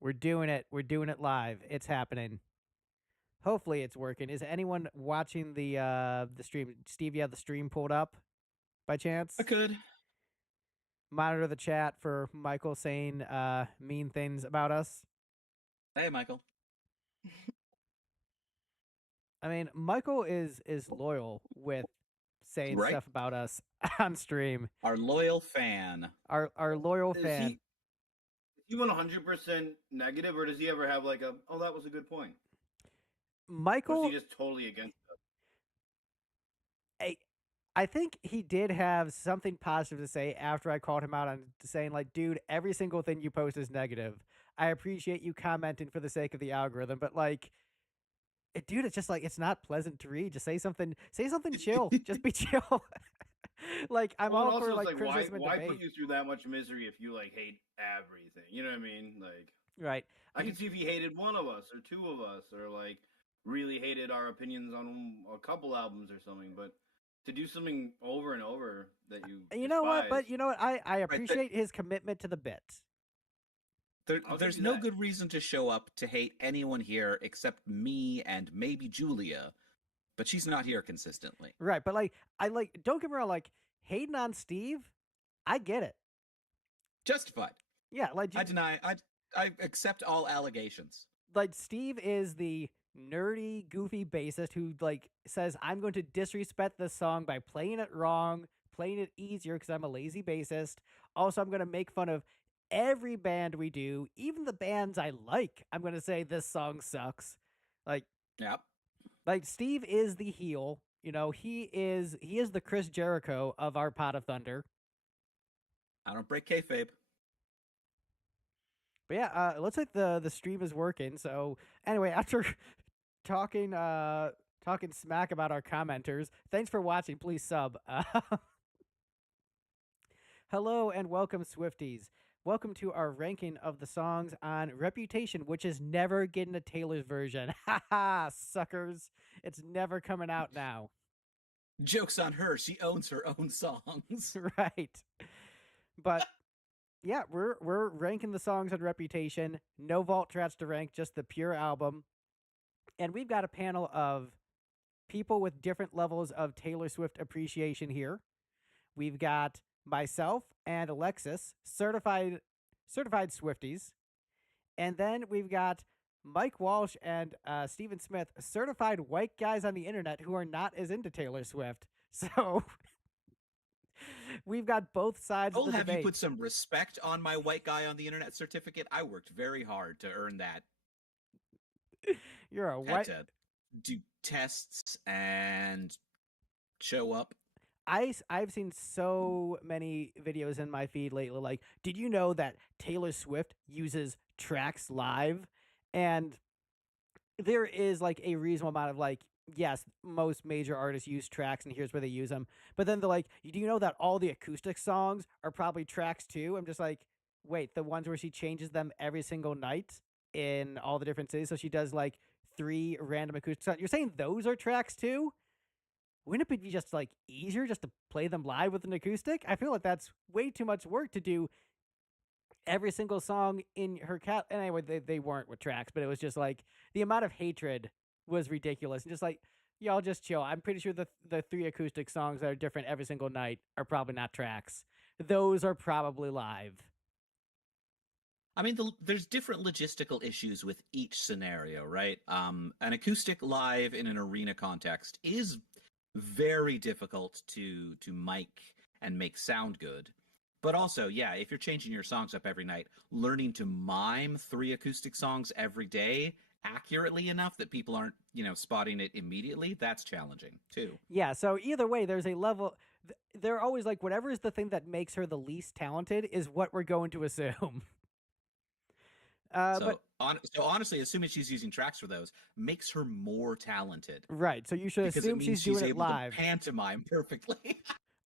We're doing it. We're doing it live. It's happening. Hopefully it's working. Is anyone watching the stream? Steve, you have the stream pulled up by I chance? could. Monitor the chat for Michael saying mean things about us. Hey, Michael. I mean, Michael is loyal with saying Right? stuff about us on stream. Our loyal fan. Our loyal Is fan. he 100% negative, or does he ever have like oh, that was a good point? Or Michael, is he just totally against it? I think he did have something positive to say after I called him out on saying, like, dude, every single thing you post is negative. I appreciate you commenting for the sake of the algorithm, but like, dude, it's just like it's not pleasant to read. Just say something chill. Just be chill. Like, I'm Well, and all also for it's like like criticism and why debate. put you through that much misery if you like hate everything? You know what I mean? Like, Right. I can see if he hated one of us or two of us, or like really hated our opinions on a couple albums or something, but to do something over and over that you You know what? despise, But you know what? I Right. appreciate his commitment to the bit. I'll There's give you no that. good reason to show up to hate anyone here except me and maybe Julia, but she's not here consistently. Right. But like, don't get me wrong, like, hating on Steve, I get it. Justified. Yeah. Like, I accept all allegations. like Steve is the nerdy, goofy bassist who like says, I'm going to disrespect this song by playing it wrong, playing it easier because I'm a lazy bassist. Also, I'm going to make fun of every band we do, even the bands I like. I'm going to say this song sucks. Like, Yep. like Steve is the heel. You know, he is the Chris Jericho of our Pot of Thunder. I don't break kayfabe. But yeah, it looks like the stream is working. So anyway, after talking talking smack about our commenters, thanks for watching. Please sub. Hello and welcome, Swifties. Welcome to our ranking of the songs on Reputation, which is never getting a Taylor's version. Ha ha, suckers! It's never coming out now. Joke's on her. She owns her own songs. Right. But yeah, we're ranking the songs on Reputation. No vault tracks to rank, just the pure album. And we've got a panel of people with different levels of Taylor Swift appreciation here. We've got myself and Alexis, certified Swifties. And then we've got Mike Walsh and Stephen Smith, certified white guys on the internet who are not as into Taylor Swift. So we've got both sides of the Have debate. you put some respect on my white guy on the internet certificate? I worked very hard to earn that. You're a Had white. to do tests and show up. I've seen so many videos in my feed lately. Like, did you know that Taylor Swift uses tracks live? And there is like a reasonable amount of like, yes, most major artists use tracks, and here's where they use them. But then they're like, do you know that all the acoustic songs are probably tracks too? I'm just like, wait, the ones where she changes them every single night in all the different cities. So she does like 3 random acoustic songs. You're saying those are tracks too? Wouldn't it be just like easier just to play them live with an acoustic? I feel like that's way too much work to do every single song in her cat. And anyway, they weren't with tracks, but it was just like the amount of hatred was ridiculous. And just like, y'all just chill. I'm pretty sure the 3 acoustic songs that are different every single night are probably not tracks. Those are probably live. I mean, there's different logistical issues with each scenario, right? An acoustic live in an arena context is very difficult to mic and make sound good. But also, yeah, if you're changing your songs up every night, learning to mime 3 acoustic songs every day accurately enough that people aren't, spotting it immediately, that's challenging too. Yeah, so either way, there's a level. They're always like, whatever is the thing that makes her the least talented is what we're going to assume. So honestly, assuming she's using tracks for those makes her more talented. Right. So you should assume she's doing it live. To pantomime perfectly.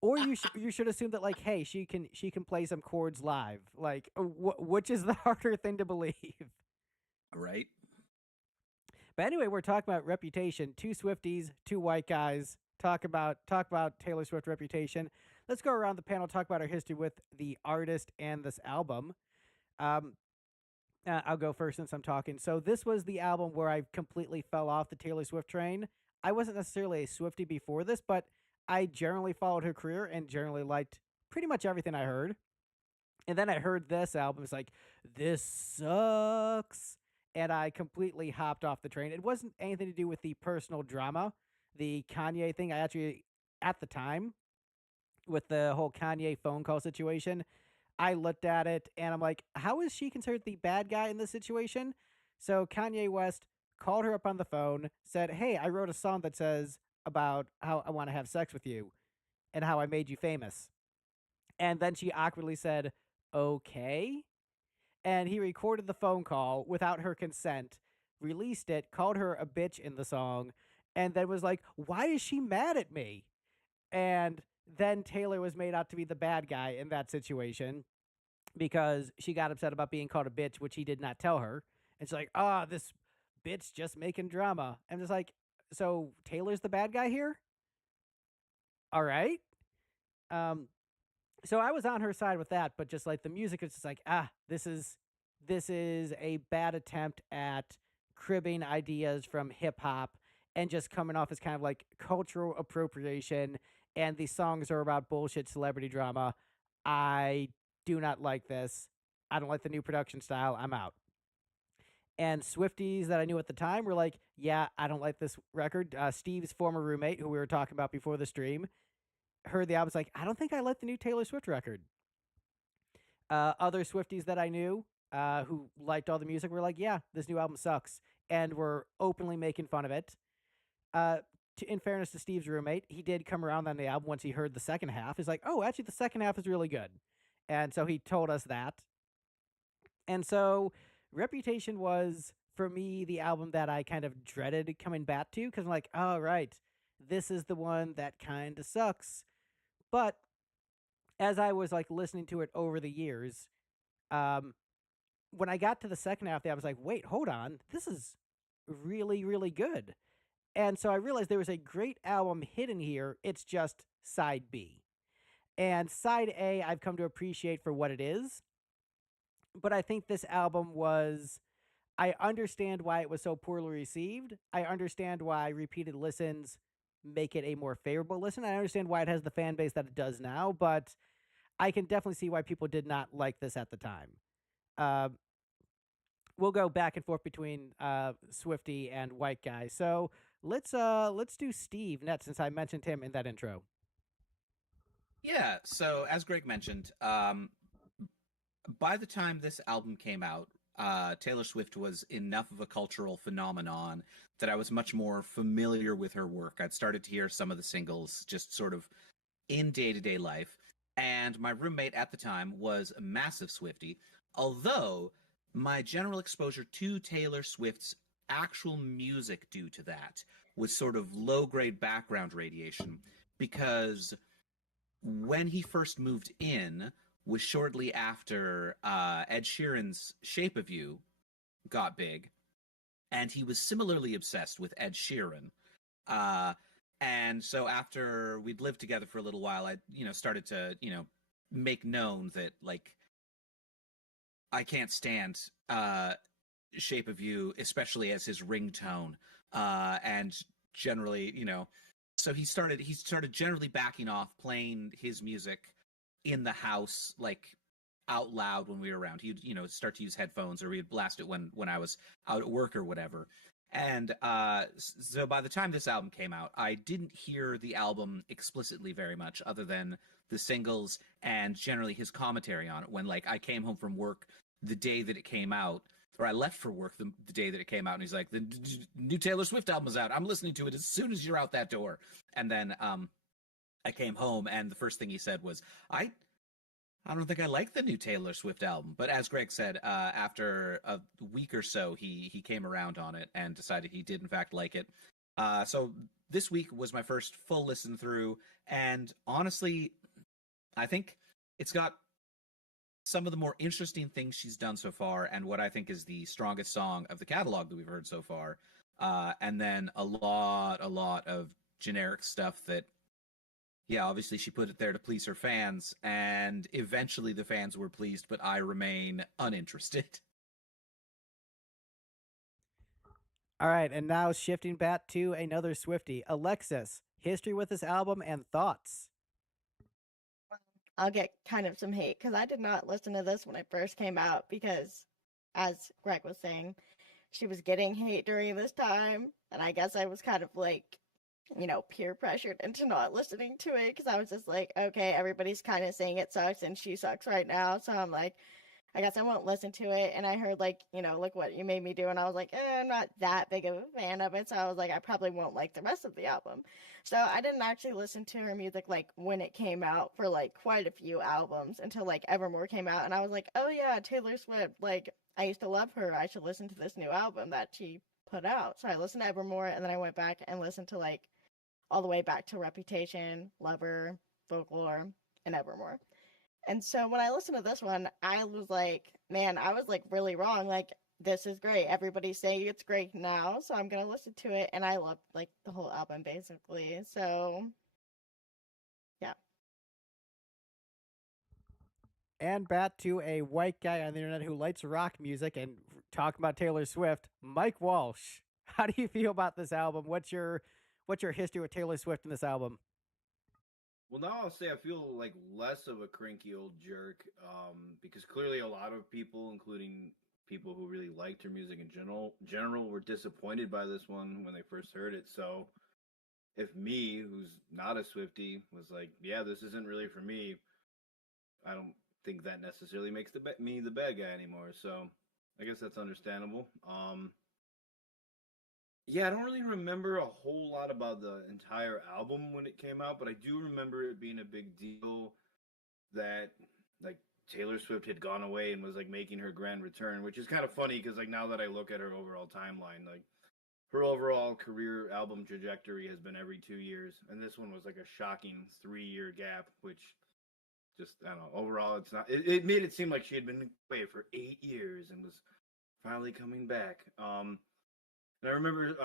Or you should assume that like, hey, she can play some chords live. Like, which is the harder thing to believe? Right. But anyway, we're talking about Reputation. 2 Swifties, 2 white guys. Talk about Taylor Swift Reputation. Let's go around the panel, talk about our history with the artist and this album. I'll go first since I'm talking. So this was the album where I completely fell off the Taylor Swift train. I wasn't necessarily a Swiftie before this, but I generally followed her career and generally liked pretty much everything I heard. And then I heard this album. It's like, this sucks. And I completely hopped off the train. It wasn't anything to do with the personal drama, the Kanye thing. I actually, at the time, with the whole Kanye phone call situation, I looked at it and I'm like, how is she considered the bad guy in this situation? So Kanye West called her up on the phone, said, "Hey, I wrote a song that says about how I want to have sex with you and how I made you famous." And then she awkwardly said, "Okay." And he recorded the phone call without her consent, released it, called her a bitch in the song, and then was like, "Why is she mad at me?" And then Taylor was made out to be the bad guy in that situation because she got upset about being called a bitch, which he did not tell her. And she's like, "Ah, this bitch just making drama." And it's like, so Taylor's the bad guy here? All right. Um, so I was on her side with that, but just like the music is just like, this is a bad attempt at cribbing ideas from hip hop and just coming off as kind of like cultural appropriation. And these songs are about bullshit celebrity drama. I do not like this. I don't like the new production style. I'm out. And Swifties that I knew at the time were like, yeah, I don't like this record. Steve's former roommate, who we were talking about before the stream, heard the album. Like, I don't think I like the new Taylor Swift record. Other Swifties that I knew who liked all the music were like, yeah, this new album sucks, and were openly making fun of it. Uh, in fairness to Steve's roommate, he did come around on the album once he heard the second half. He's like, oh, actually, the second half is really good. And so he told us that. And so Reputation was, for me, the album that I kind of dreaded coming back to because I'm like, oh, right, this is the one that kind of sucks. But as I was like listening to it over the years, um, when I got to the second half, I was like, wait, hold on, this is really, really good. And so I realized there was a great album hidden here. It's just side B. And side A, I've come to appreciate for what it is. But I think this album was, I understand why it was so poorly received. I understand why repeated listens make it a more favorable listen. I understand why it has the fan base that it does now, but I can definitely see why people did not like this at the time. Uh, we'll go back and forth between Swifty and White Guy. So let's do Steve next since I mentioned him in that intro. Yeah, so as Greg mentioned, by the time this album came out, Taylor Swift was enough of a cultural phenomenon that I was much more familiar with her work. I'd started to hear some of the singles just sort of in day-to-day life. And my roommate at the time was a massive Swiftie, although my general exposure to Taylor Swift's actual music due to that was sort of low-grade background radiation, because when he first moved in was shortly after Ed Sheeran's Shape of You got big, and he was similarly obsessed with Ed Sheeran. Uh, and so after we'd lived together for a little while, I, started to, make known that, like, I can't stand Shape of You, especially as his ringtone. And generally, so he started generally backing off playing his music in the house, like out loud when we were around. He'd, start to use headphones, or we'd blast it when I was out at work or whatever. And so by the time this album came out, I didn't hear the album explicitly very much, other than the singles and generally his commentary on it. When, like, I came home from work the day that it came out, or I left for work the day that it came out, and he's like, the new Taylor Swift album is out. I'm listening to it as soon as you're out that door. And then I came home, and the first thing he said was, I don't think I like the new Taylor Swift album. But as Greg said, after a week or so, he came around on it and decided he did in fact like it. So this week was my first full listen through, and honestly, I think it's got some of the more interesting things she's done so far, and what I think is the strongest song of the catalog that we've heard so far. And then a lot of generic stuff that, yeah, obviously she put it there to please her fans, and eventually the fans were pleased, but I remain uninterested. All right, and now shifting back to another Swifty, Alexis. History with this album and thoughts. I'll get kind of some hate because I did not listen to this when it first came out because, as Greg was saying, she was getting hate during this time, and I guess I was kind of like, peer pressured into not listening to it because I was just like, okay, everybody's kind of saying it sucks and she sucks right now, so I'm like, I guess I won't listen to it. And I heard like, look what you made me do, and I was like, I'm not that big of a fan of it, so I was like, I probably won't like the rest of the album. So I didn't actually listen to her music like when it came out for like quite a few albums until like Evermore came out, and I was like, oh yeah, Taylor Swift, like I used to love her. I should listen to this new album that she put out. So I listened to Evermore, and then I went back and listened to like all the way back to Reputation, Lover, Folklore, and Evermore. And so when I listened to this one, I was like, man, I was like really wrong. Like, this is great. Everybody's saying it's great now, so I'm gonna listen to it. And I loved like the whole album basically. So yeah. And back to a white guy on the internet who likes rock music and talking about Taylor Swift, Mike Walsh. How do you feel about this album? What's your history with Taylor Swift in this album? Well, now I'll say I feel like less of a cranky old jerk, because clearly a lot of people, including people who really liked her music in general, were disappointed by this one when they first heard it. So, if me, who's not a Swiftie, was like, "Yeah, this isn't really for me," I don't think that necessarily makes me the bad guy anymore. So, I guess that's understandable. Yeah, I don't really remember a whole lot about the entire album when it came out, but I do remember it being a big deal that like Taylor Swift had gone away and was like making her grand return, which is kind of funny because like now that I look at her overall timeline, like her overall career album trajectory has been every 2 years, and this one was like a shocking 3 year gap, which just I don't know. Overall, it's not. It made it seem like she had been away for 8 years and was finally coming back. And I remember,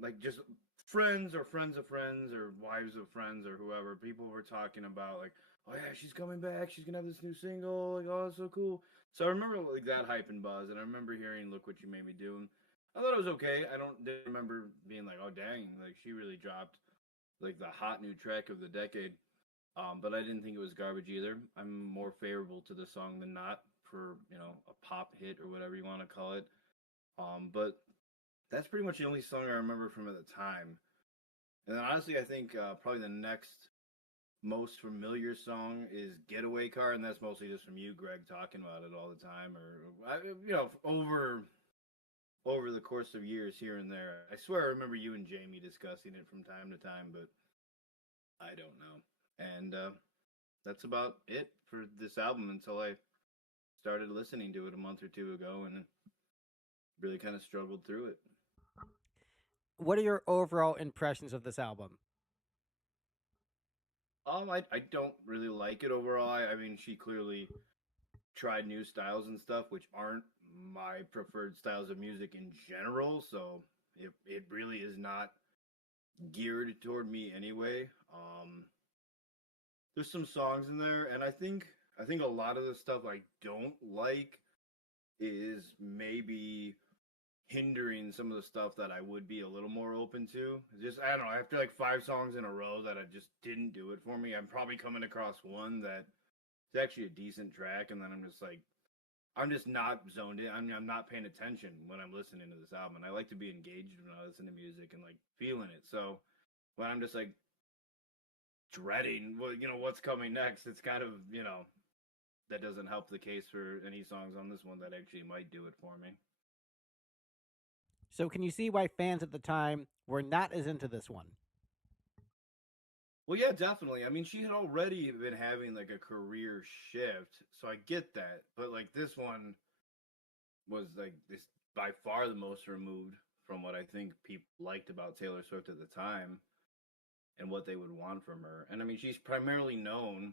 like just friends or friends of friends or wives of friends or whoever, people were talking about like, oh yeah, she's coming back. She's gonna have this new single. Like, oh, it's so cool. So I remember like that hype and buzz, and I remember hearing "Look What You Made Me Do." And I thought it was okay. Didn't remember being like, oh dang, like she really dropped like the hot new track of the decade. But I didn't think it was garbage either. I'm more favorable to the song than not for a pop hit or whatever you want to call it. But that's pretty much the only song I remember from at the time. And then honestly, I think probably the next most familiar song is "Getaway Car," and that's mostly just from you, Greg, talking about it all the time, or over the course of years here and there. I swear I remember you and Jamie discussing it from time to time, but I don't know. And that's about it for this album until I started listening to it a month or two ago and really kind of struggled through it. What are your overall impressions of this album? I don't really like it overall. I mean, she clearly tried new styles and stuff, which aren't my preferred styles of music in general. So it really is not geared toward me anyway. There's some songs in there, and I think a lot of the stuff I don't like is maybe hindering some of the stuff that I would be a little more open to. Just I don't know. After like 5 songs in a row that I just didn't do it for me, I'm probably coming across one that it's actually a decent track, and then I'm just not zoned in. I'm not paying attention when I'm listening to this album. And I like to be engaged when I listen to music and like feeling it. So when I'm just like dreading, what's coming next, it's kind of that doesn't help the case for any songs on this one that actually might do it for me. So can you see why fans at the time were not as into this one? Well, yeah, definitely. I mean, she had already been having like a career shift, so I get that. But like this one was like this by far the most removed from what I think people liked about Taylor Swift at the time and what they would want from her. And I mean, she's primarily known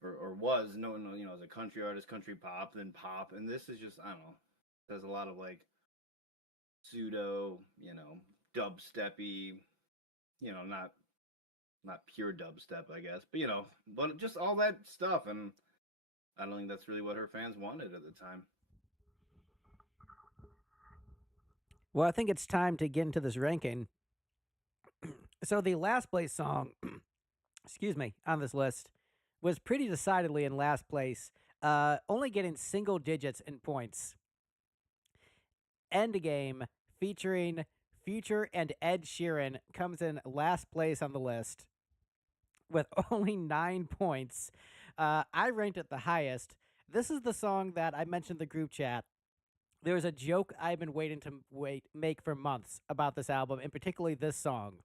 or was known, as a country artist, country pop, then pop, and this is just I don't know. There's a lot of like pseudo, dubsteppy, not pure dubstep, I guess, but just all that stuff, and I don't think that's really what her fans wanted at the time. Well, I think it's time to get into this ranking. So the last place song, excuse me, on this list was pretty decidedly in last place, only getting single digits in points. Endgame, featuring Future and Ed Sheeran, comes in last place on the list with only 9 points. I ranked it the highest. This is the song that I mentioned in the group chat. There was a joke I've been waiting to make for months about this album, and particularly this song.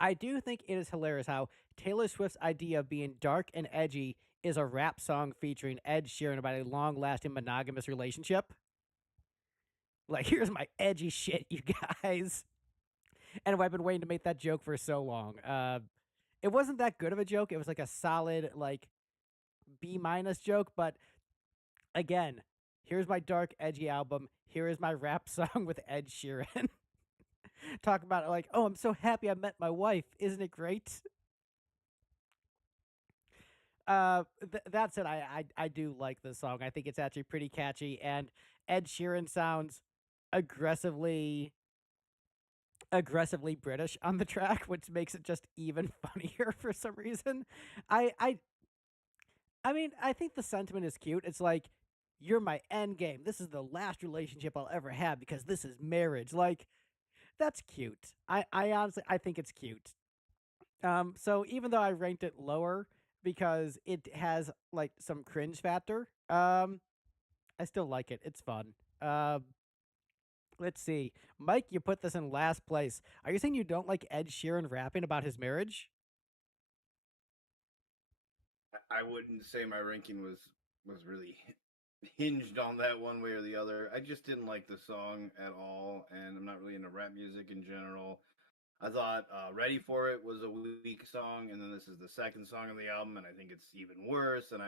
I do think it is hilarious how Taylor Swift's idea of being dark and edgy is a rap song featuring Ed Sheeran about a long-lasting monogamous relationship. Like, here's my edgy shit, you guys. And I've been waiting to make that joke for so long. It wasn't that good of a joke. It was like a solid, like, B- joke. But again, here's my dark, edgy album. Here is my rap song with Ed Sheeran. Talk about it like, oh, I'm so happy I met my wife. Isn't it great? That said, I do like this song. I think it's actually pretty catchy, and Ed Sheeran sounds aggressively British on the track, which makes it just even funnier for some reason. I I I mean, I think the sentiment is cute. It's like, you're my end game. This is the last relationship I'll ever have because this is marriage. Like, that's cute. I honestly I think it's cute. So even though I ranked it lower because it has like some cringe factor, I still like it. It's fun. Let's see. Mike, you put this in last place. Are you saying you don't like Ed Sheeran rapping about his marriage? I wouldn't say my ranking was really hinged on that one way or the other. I just didn't like the song at all, and I'm not really into rap music in general. I thought "Ready for It" was a weak song, and then this is the second song on the album, and I think it's even worse. And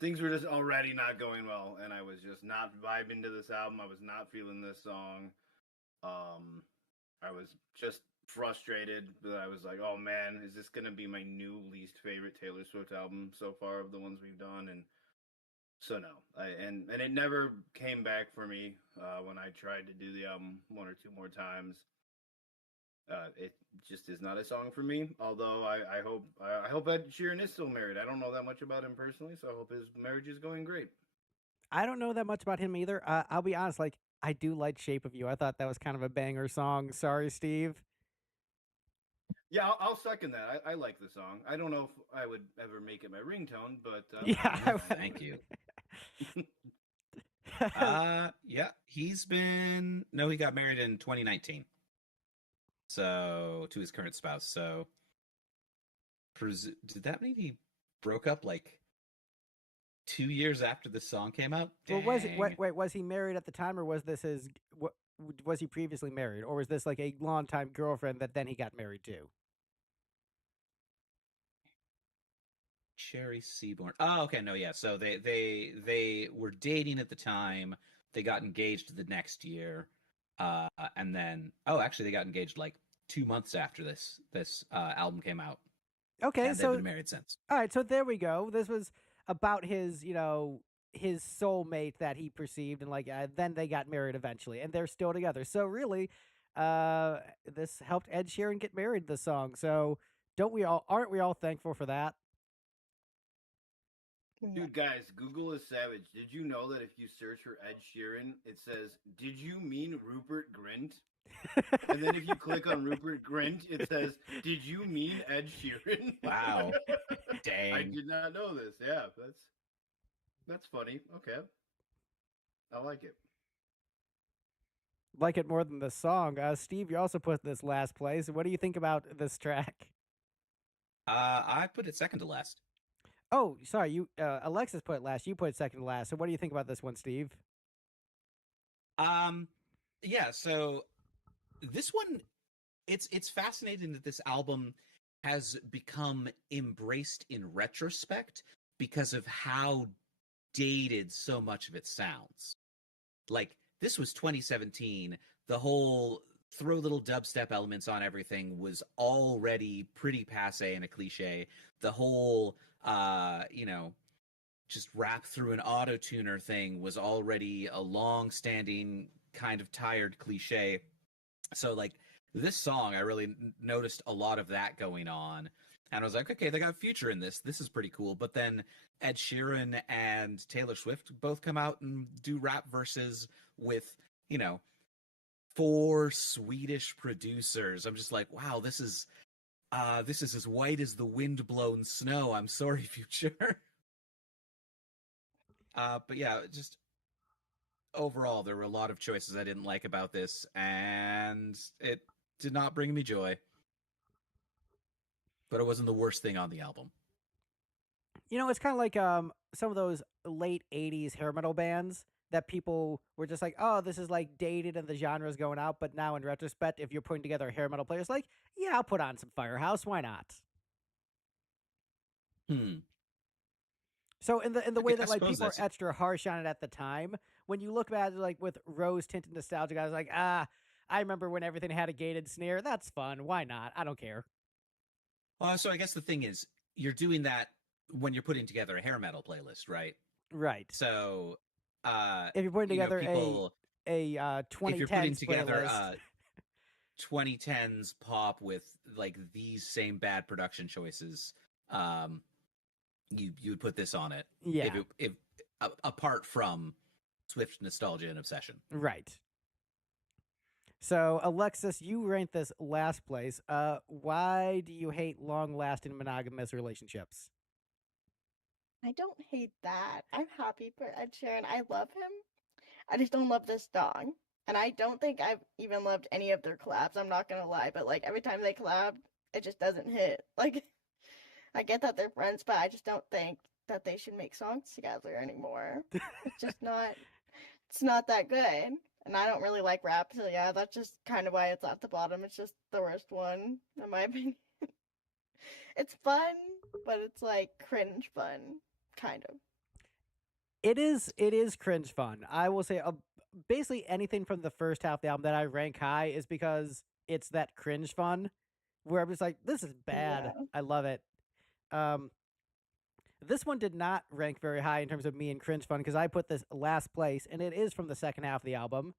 things were just already not going well, and I was just not vibing to this album. I was not feeling this song. Um, I was just frustrated that I was like, oh man, is this gonna be my new least favorite Taylor Swift album so far of the ones we've done? And so no, and it never came back for me when I tried to do the album one or two more times. It just is not a song for me. Although I hope Ed Sheeran is still married. I don't know that much about him personally, so I hope his marriage is going great. I don't know that much about him either. I'll be honest, like, I do like Shape of You. I thought that was kind of a banger song. Sorry, Steve. Yeah, I'll second that. I like the song. I don't know if I would ever make it my ringtone, but Yeah. Thank you. Yeah, he got married in 2019. So to his current spouse. So did that mean he broke up like 2 years after the song came out? Well, was he married at the time, or was this his? Was he previously married, or was this like a longtime girlfriend that then he got married to? Cherry Seaborn. Oh, okay, no, yeah. So they were dating at the time. They got engaged the next year, and then actually they got engaged like 2 months after this album came out. Okay, and so they've been married since. All right, so there we go. This was about his, his soulmate that he perceived, and like then they got married eventually, and they're still together. So really, this helped Ed Sheeran get married. This song, so aren't we all thankful for that? dude, guys, Google is savage. Did you know that if you search for Ed Sheeran, it says, "Did you mean Rupert Grint?" And then if you click on Rupert Grint, it says, "Did you mean Ed Sheeran?" Wow. Dang. I did not know this. Yeah, that's funny. Okay, I like it. Like it more than the song. Steve, you also put this last place. What do you think about this track? I put it second to last. Oh, sorry, you Alexis put it last. You put it second to last. So what do you think about this one, Steve? Yeah, so this one, it's fascinating that this album has become embraced in retrospect because of how dated so much of it sounds. Like, this was 2017. The whole throw little dubstep elements on everything was already pretty passe and a cliche. The whole just rap through an auto tuner thing was already a long-standing kind of tired cliche. So like this song, I really noticed a lot of that going on. And I was like, okay, they got Future in this. This is pretty cool. But then Ed Sheeran and Taylor Swift both come out and do rap verses with, 4 Swedish producers. I'm just like, wow, this is as white as the wind-blown snow. I'm sorry, Future. But yeah, just overall, there were a lot of choices I didn't like about this, and it did not bring me joy. But it wasn't the worst thing on the album. It's kind of like some of those late 80s hair metal bands that people were just like, oh, this is like dated and the genre's going out. But now in retrospect, if you're putting together a hair metal player, it's like, yeah, I'll put on some Firehouse. Why not? So in the way that like people are extra harsh on it at the time, when you look at it like with rose tinted nostalgia, I was like, I remember when everything had a gated snare. That's fun. Why not? I don't care. So I guess the thing is, you're doing that when you're putting together a hair metal playlist, right? Right. So if you're putting together a 2010s if you're putting together playlist. 2010s pop with like these same bad production choices, you would put this on it. Yeah. If apart from Swift nostalgia and obsession. Right. So Alexis, you ranked this last place. Why do you hate long-lasting monogamous relationships? I don't hate that. I'm happy for Ed Sheeran. I love him. I just don't love this song. And I don't think I've even loved any of their collabs. I'm not gonna lie, but like every time they collab, it just doesn't hit. Like, I get that they're friends, but I just don't think that they should make songs together anymore. It's just not. It's not that good. And I don't really like rap, so yeah, that's just kind of why it's at the bottom. It's just the worst one, in my opinion. It's fun, but it's like cringe fun, kind of. It is cringe fun. I will say basically anything from the first half of the album that I rank high is because it's that cringe fun where I'm just like, this is bad. Yeah. I love it. This one did not rank very high in terms of me and cringe fun because I put this last place, and it is from the second half of the album.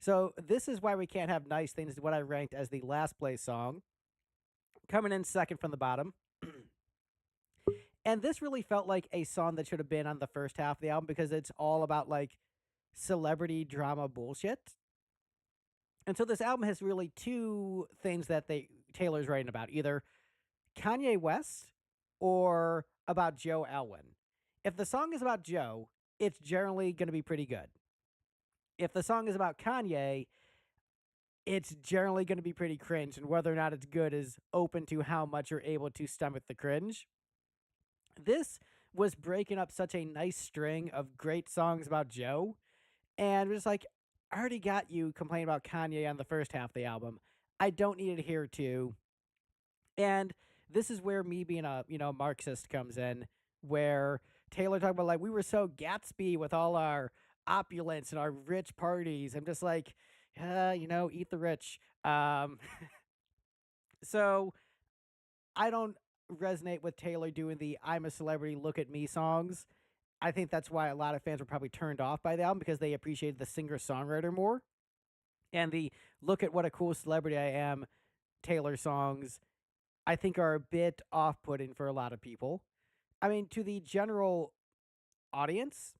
So this is why we can't have nice things. What I ranked as the last place song, coming in second from the bottom. And this really felt like a song that should have been on the first half of the album because it's all about like celebrity drama bullshit. And so this album has really 2 things that Taylor's writing about, either Kanye West or about Joe Alwyn. If the song is about Joe, it's generally going to be pretty good. If the song is about Kanye, it's generally going to be pretty cringe, and whether or not it's good is open to how much you're able to stomach the cringe. This was breaking up such a nice string of great songs about Joe, and just like, I already got you complaining about Kanye on the first half of the album. I don't need it here too. And this is where me being a Marxist comes in, where Taylor talked about like we were so Gatsby with all our opulence and our rich parties. I'm just like, eat the rich. So I don't resonate with Taylor doing the I'm a celebrity, look at me songs. I think that's why a lot of fans were probably turned off by the album because they appreciated the singer-songwriter more. And the look at what a cool celebrity I am Taylor songs, I think, are a bit off-putting for a lot of people. I mean, to the general audience,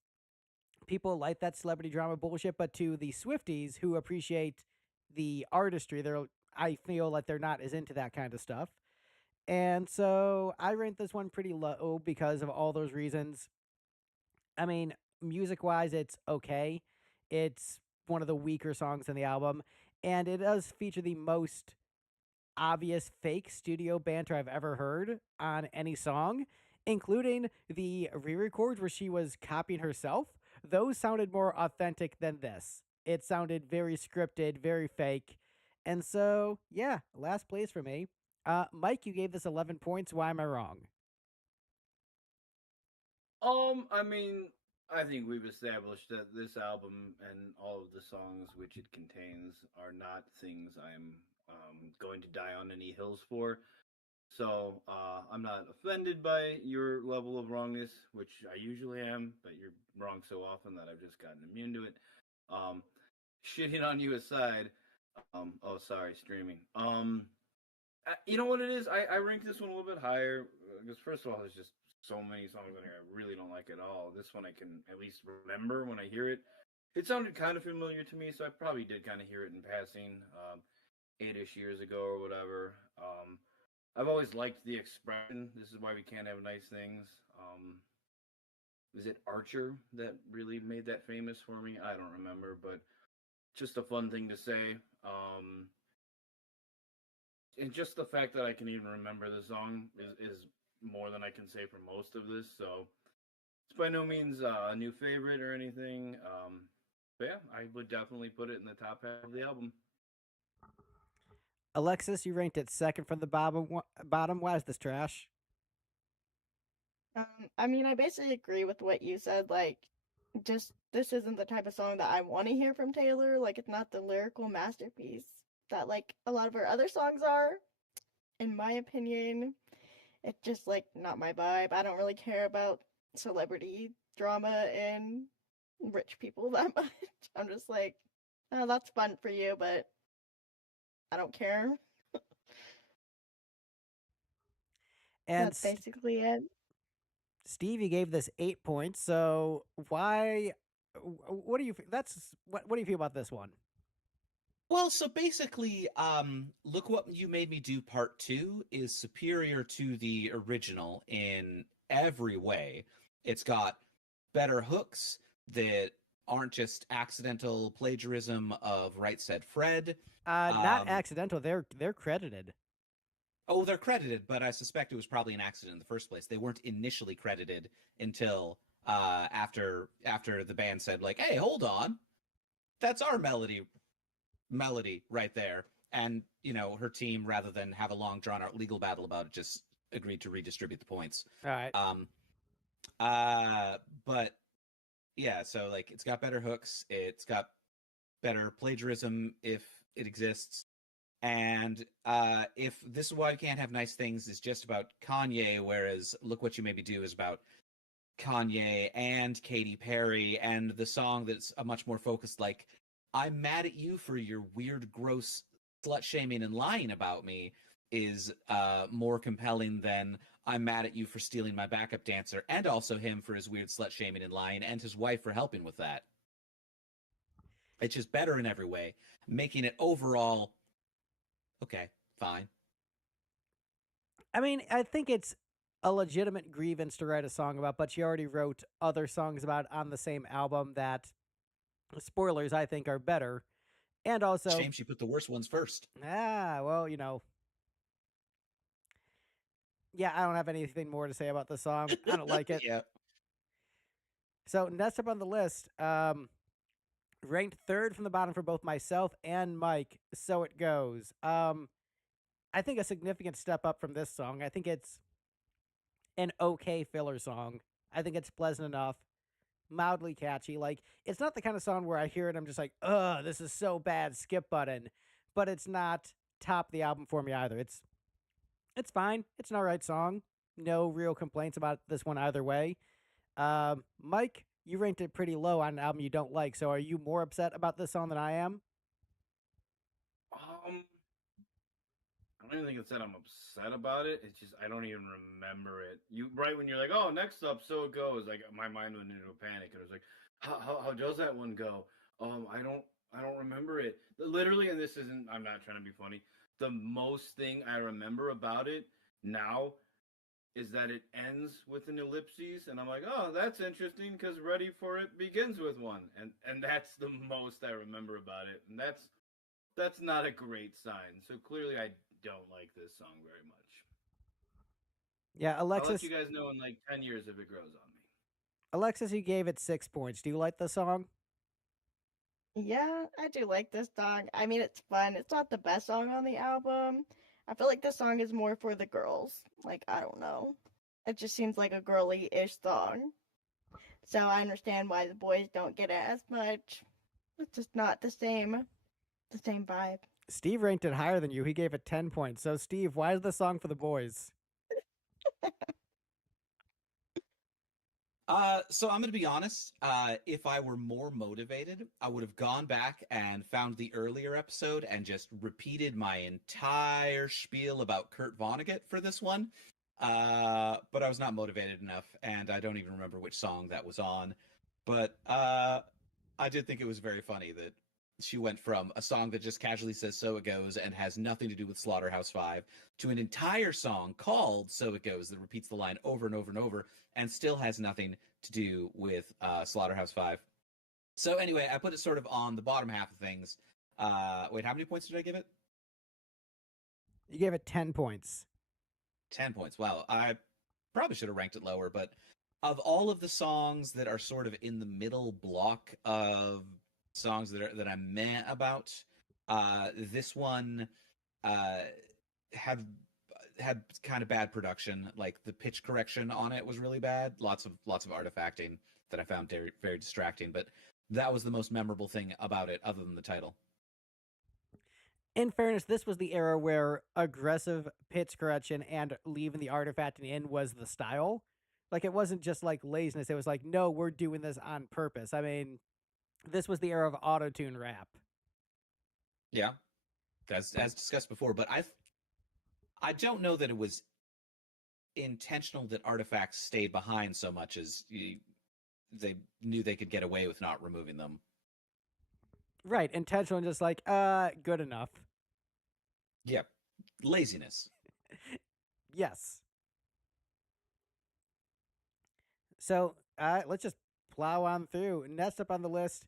people like that celebrity drama bullshit, but to the Swifties who appreciate the artistry, I feel like they're not as into that kind of stuff. And so I rate this one pretty low because of all those reasons. I mean, music-wise, it's okay. It's one of the weaker songs in the album, and it does feature the most obvious fake studio banter I've ever heard on any song, including the re-records where she was copying herself. Those sounded more authentic than this. It sounded very scripted, very fake. And so, yeah, last place for me. Mike, you gave this 11 points. Why am I wrong? I mean, I think we've established that this album and all of the songs which it contains are not things I'm going to die on any hills for. So I'm not offended by your level of wrongness, which I usually am, but you're wrong so often that I've just gotten immune to it. shitting on you aside, oh sorry, streaming. You know what it is? I rank this one a little bit higher because first of all, there's just so many songs on here I really don't like at all. This one I can at least remember when I hear it. It sounded kind of familiar to me, so I probably did kind of hear it in passing, 8-ish years ago or whatever. I've always liked the expression. This is why we can't have nice things. Is it Archer that really made that famous for me? I don't remember, but just a fun thing to say. And just the fact that I can even remember the song is more than I can say for most of this. So it's by no means a new favorite or anything. But yeah, I would definitely put it in the top half of the album. Alexis, you ranked it second from the bottom. Bottom. Why is this trash? I mean, I basically agree with what you said. Like, just this isn't the type of song that I want to hear from Taylor. Like, it's not the lyrical masterpiece that like a lot of her other songs are. In my opinion, it's just like not my vibe. I don't really care about celebrity drama and rich people that much. I'm just like, oh, that's fun for you, but I don't care. And That's basically it. Steve, you gave this 8 points. So why? What do you? That's what? What do you feel about this one? Well, so basically, Look What You Made Me Do Part 2 is superior to the original in every way. It's got better hooks that aren't just accidental plagiarism of Right Said Fred. Not accidental. They're credited. Oh, they're credited, but I suspect it was probably an accident in the first place. They weren't initially credited until after the band said, like, hey, hold on. That's our melody right there. And, you know, her team, rather than have a long drawn out legal battle about it, just agreed to redistribute the points. All right. But yeah, so like it's got better hooks, it's got better plagiarism if it exists. And if This Is Why We Can't Have Nice Things is just about Kanye, whereas Look What You Made Me Do is about Kanye and Katy Perry, and the song that's a much more focused, like, I'm mad at you for your weird, gross slut shaming and lying about me, is more compelling than I'm mad at you for stealing my backup dancer, and also him for his weird slut shaming and lying, and his wife for helping with that. It's just better in every way, making it overall okay, fine. I mean, I think it's a legitimate grievance to write a song about, but she already wrote other songs about on the same album that, spoilers, I think are better. And also, Shame she put the worst ones first. well, you know, yeah, I don't have anything more to say about the song. I don't like it. Yeah. So next up on the list, ranked third from the bottom for both myself and Mike. So It Goes. I think a significant step up from this song. I think it's an okay filler song. I think it's pleasant enough, mildly catchy. Like, it's not the kind of song where I hear it, I'm just like, ugh, this is so bad, skip button. But it's not top the album for me either. It's fine. It's an alright song. No real complaints about this one either way. Mike, you ranked it pretty low on an album you don't like. So are you more upset about this song than I am? I don't even think it's that I'm upset about it. It's just I don't even remember it. You right when you're like, oh, next up, So It Goes. Like my mind went into a panic, and it was like, how does that one go? I don't remember it. Literally, and this isn't. I'm not trying to be funny. The most thing I remember about it now is that it ends with an ellipses, and I'm like, oh, that's interesting because Ready for It begins with one, and that's the most I remember about it, and that's not a great sign. So clearly, I don't like this song very much. Yeah, I'll let Alexis. you guys know in like 10 years if it grows on me. Alexis, you gave it 6 points. Do you like the song? Yeah, I do like this song. I mean, it's fun. It's not the best song on the album. I feel like this song is more for the girls. Like, I don't know. It just seems like a girly-ish song. So I understand why the boys don't get it as much. It's just not the same vibe. Steve ranked it higher than you. He gave it 10 points. So, Steve, why is the song for the boys? So I'm going to be honest. If I were more motivated, I would have gone back and found the earlier episode and just repeated my entire spiel about Kurt Vonnegut for this one. But I was not motivated enough, and I don't even remember which song that was on. But I did think it was very funny that she went from a song that just casually says "So It Goes" and has nothing to do with Slaughterhouse-Five to an entire song called "So It Goes" that repeats the line over and over and over and still has nothing to do with Slaughterhouse-Five. So anyway, I put it sort of on the bottom half of things. Wait, how many points did I give it? You gave it 10 points. 10 points. Wow, I probably should have ranked it lower, but of all of the songs that are sort of in the middle block of songs that I'm meh about, this one had kind of bad production. Like the pitch correction on it was really bad. Lots of artifacting that I found very, very distracting. But that was the most memorable thing about it, other than the title. In fairness, this was the era where aggressive pitch correction and leaving the artifacting in was the style. Like, it wasn't just like laziness. It was like, no, we're doing this on purpose. I mean, this was the era of auto-tune rap. Yeah, as discussed before. But I don't know that it was intentional that artifacts stayed behind so much as they knew they could get away with not removing them. Right, intentional and just like, good enough. Yeah, laziness. Yes. So let's just plow on through. Next up on the list,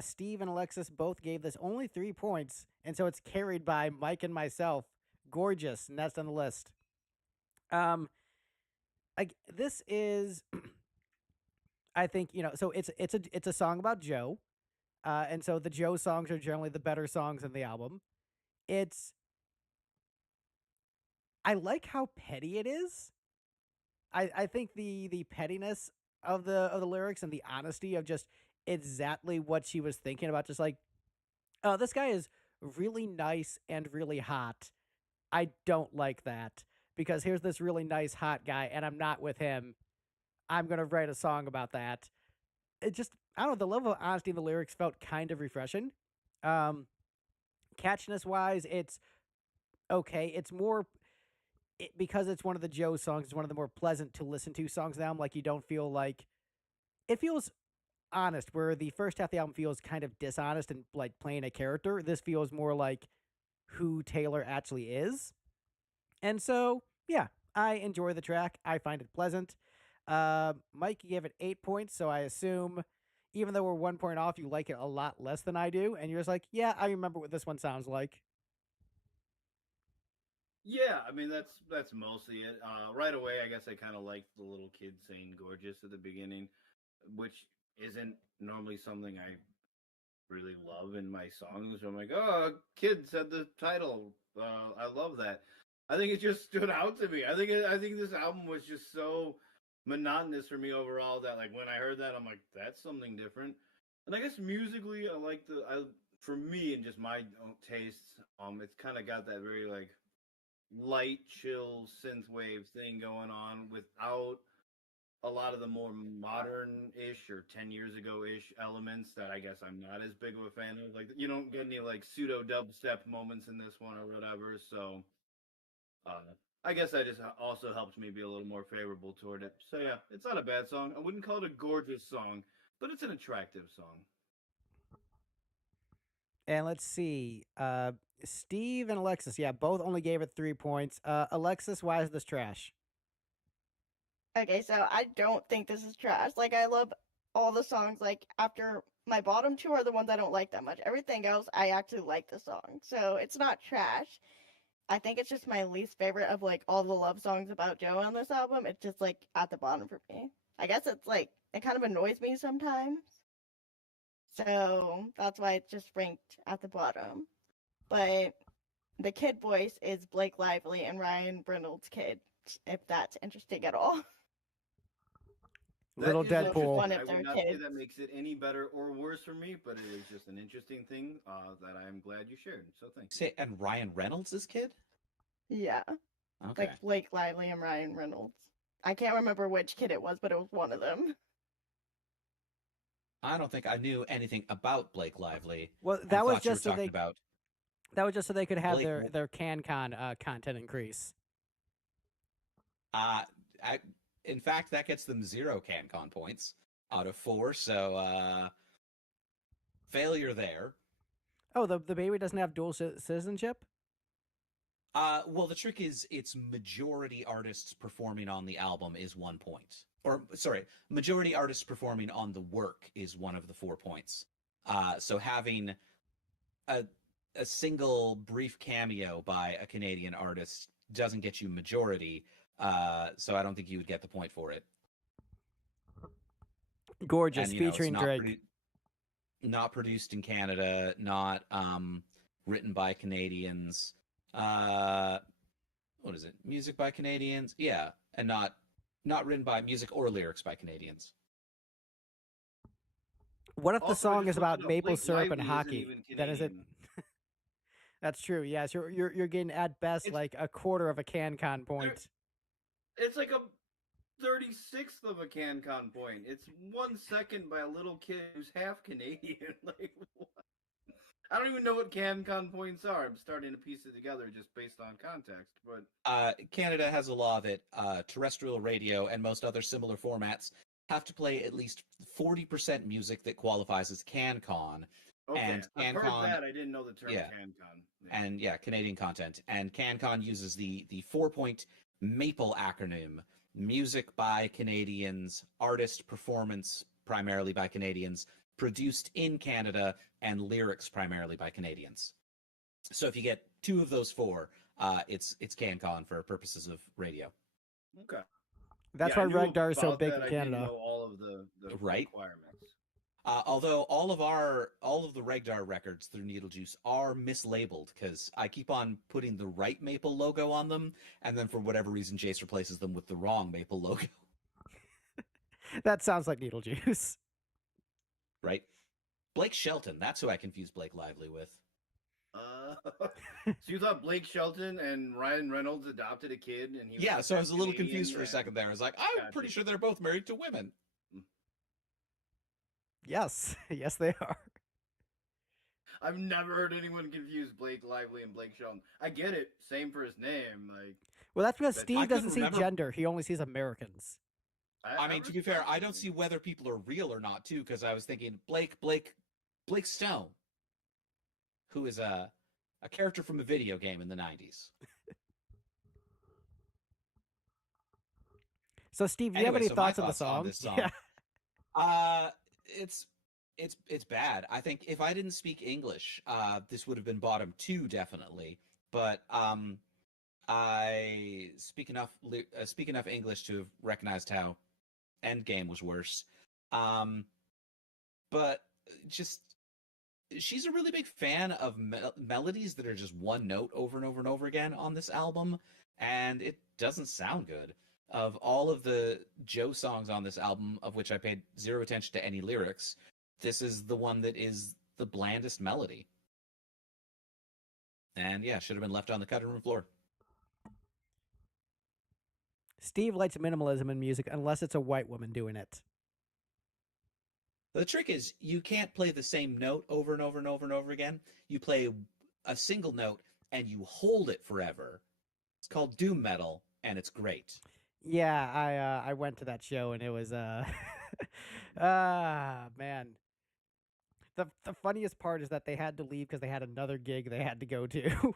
Steve and Alexis both gave this only 3 points, and so it's carried by Mike and myself. Gorgeous, next on the list. This is, I think, so it's a song about Joe, and so the Joe songs are generally the better songs in the album. I like how petty it is. I think the pettiness of the lyrics and the honesty of just exactly what she was thinking about, just like, oh, this guy is really nice and really hot. I don't like that because here's this really nice hot guy and I'm not with him. I'm gonna write a song about that. It just, I don't know, the level of honesty in the lyrics felt kind of refreshing. Catchiness wise, it's okay. It's more because it's one of the Joe songs. It's one of the more pleasant to listen to songs now. Like, you don't feel like it feels honest. Where the first half of the album feels kind of dishonest and like playing a character, this feels more like who Taylor actually is. And so, yeah, I enjoy the track. I find it pleasant. Mike, you gave it 8 points, so I assume even though we're 1 point off, you like it a lot less than I do, and you're just like, yeah, I remember what this one sounds like. Yeah, I mean that's mostly it. Right away, I guess I kind of liked the little kid saying "gorgeous" at the beginning, which isn't normally something I really love in my songs. I'm like, oh, kid said the title. I love that. I think it just stood out to me. I think this album was just so monotonous for me overall that like when I heard that, I'm like, that's something different. And I guess musically, for me and just my own tastes, it's kind of got that very like light, chill synthwave thing going on without a lot of the more modern-ish or 10 years ago-ish elements that I guess I'm not as big of a fan of. Like, you don't get any like pseudo dubstep moments in this one or whatever. So, I guess that just also helps me be a little more favorable toward it. So yeah, it's not a bad song. I wouldn't call it a gorgeous song, but it's an attractive song. And let's see. Steve and Alexis, yeah, both only gave it 3 points. Alexis, why is this trash? Okay, so I don't think this is trash. Like, I love all the songs. Like, after my bottom two are the ones I don't like that much. Everything else, I actually like the song. So it's not trash. I think it's just my least favorite of like all the love songs about Joe on this album. It's just like at the bottom for me. I guess it's like it kind of annoys me sometimes. So that's why it's just ranked at the bottom. But the kid voice is Blake Lively and Ryan Reynolds' kid, if that's interesting at all. Little Deadpool. One I of their would not say kids. that makes it any better or worse for me, but it is just an interesting thing that I'm glad you shared. So thanks. Say, and Ryan Reynolds' kid? Yeah. Okay. Like Blake Lively and Ryan Reynolds. I can't remember which kid it was, but it was one of them. I don't think I knew anything about Blake Lively. Well, And that was thought you were just so talking they about could have Blake. their CanCon content increase. I, in fact, that gets them 0 CanCon points out of 4. So failure there. Oh, the baby doesn't have dual citizenship? Well, the trick is it's majority artists performing on the album is 1 point. Or, sorry, majority artists performing on the work is one of the 4 points. So having a single brief cameo by a Canadian artist doesn't get you majority. So I don't think you would get the point for it. Gorgeous, And, featuring Drake. Not produced in Canada, not written by Canadians. What is it? Music by Canadians? Yeah, and not written by music or lyrics by Canadians. What if the Also, I song just is about looked it up. maple Blake syrup and Lively isn't hockey? even Then is it? Canadian. That's true. Yes, you're getting at best It's- like a quarter of a CanCon point. It's like a 36th of a CanCon point. It's 1 second by a little kid who's half Canadian. Like, what? I don't even know what CanCon points are. I'm starting to piece it together just based on context. But Canada has a law that terrestrial radio and most other similar formats have to play at least 40% music that qualifies as CanCon. okay, And I've heard CanCon, that. I didn't know the term yeah. CanCon. And yeah, Canadian content. And CanCon uses the 4-point MAPLE acronym: music by Canadians, artist performance primarily by Canadians, produced in Canada, and lyrics primarily by Canadians. So if you get 2 of those 4, it's CanCon for purposes of radio. Okay. That's Yeah, I why knew Regdar is so about big that. in I didn't Canada. know all of the Right. requirements. Although all of the Regdar records through Needle Juice are mislabeled because I keep on putting the right Maple logo on them, and then for whatever reason Jace replaces them with the wrong Maple logo. That sounds like Needle Juice. Right? Blake Shelton, that's who I confuse Blake Lively with. So you thought Blake Shelton and Ryan Reynolds adopted a kid, and he Yeah, was so I was a little Canadian confused for a and- second there. I was like, I'm Gotcha. pretty sure they're both married to women. Yes, yes, they are. I've never heard anyone confuse Blake Lively and Blake Shelton. I get it. Same for his name. Like, Well, that's because But I Steve couldn't doesn't see remember- gender; he only sees Americans. I mean, to be fair, I don't see whether people are real or not, too, because I was thinking Blake Stone, who is a character from a video game in the 90s. So, Steve, do you have Anyway, any so my thoughts on the thoughts on song? this song. Yeah. It's bad. I think if I didn't speak English, this would have been bottom 2 definitely. But I speak enough English to have recognized how Endgame was worse. But just she's a really big fan of melodies that are just one note over and over and over again on this album, and it doesn't sound good. Of all of the Joe songs on this album, of which I paid 0 attention to any lyrics, this is the one that is the blandest melody. And yeah, should have been left on the cutting room floor. Steve likes minimalism in music unless it's a white woman doing it. The trick is you can't play the same note over and over and over and over again. You play a single note and you hold it forever. It's called doom metal, and it's great. Yeah, I went to that show and it was man. The funniest part is that they had to leave because they had another gig they had to go to.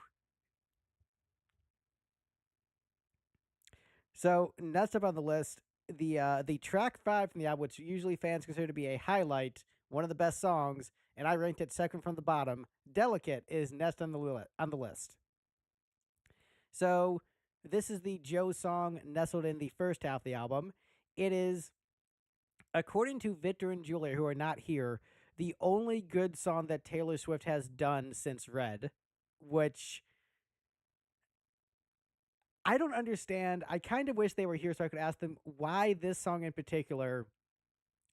So next up on the list, the track 5 from the album, which usually fans consider to be a highlight, one of the best songs, and I ranked it second from the bottom. "Delicate" is next on the list. So this is the Joe song nestled in the first half of the album. It is, according to Victor and Julia, who are not here, the only good song that Taylor Swift has done since Red, which I don't understand. I kind of wish they were here so I could ask them why this song in particular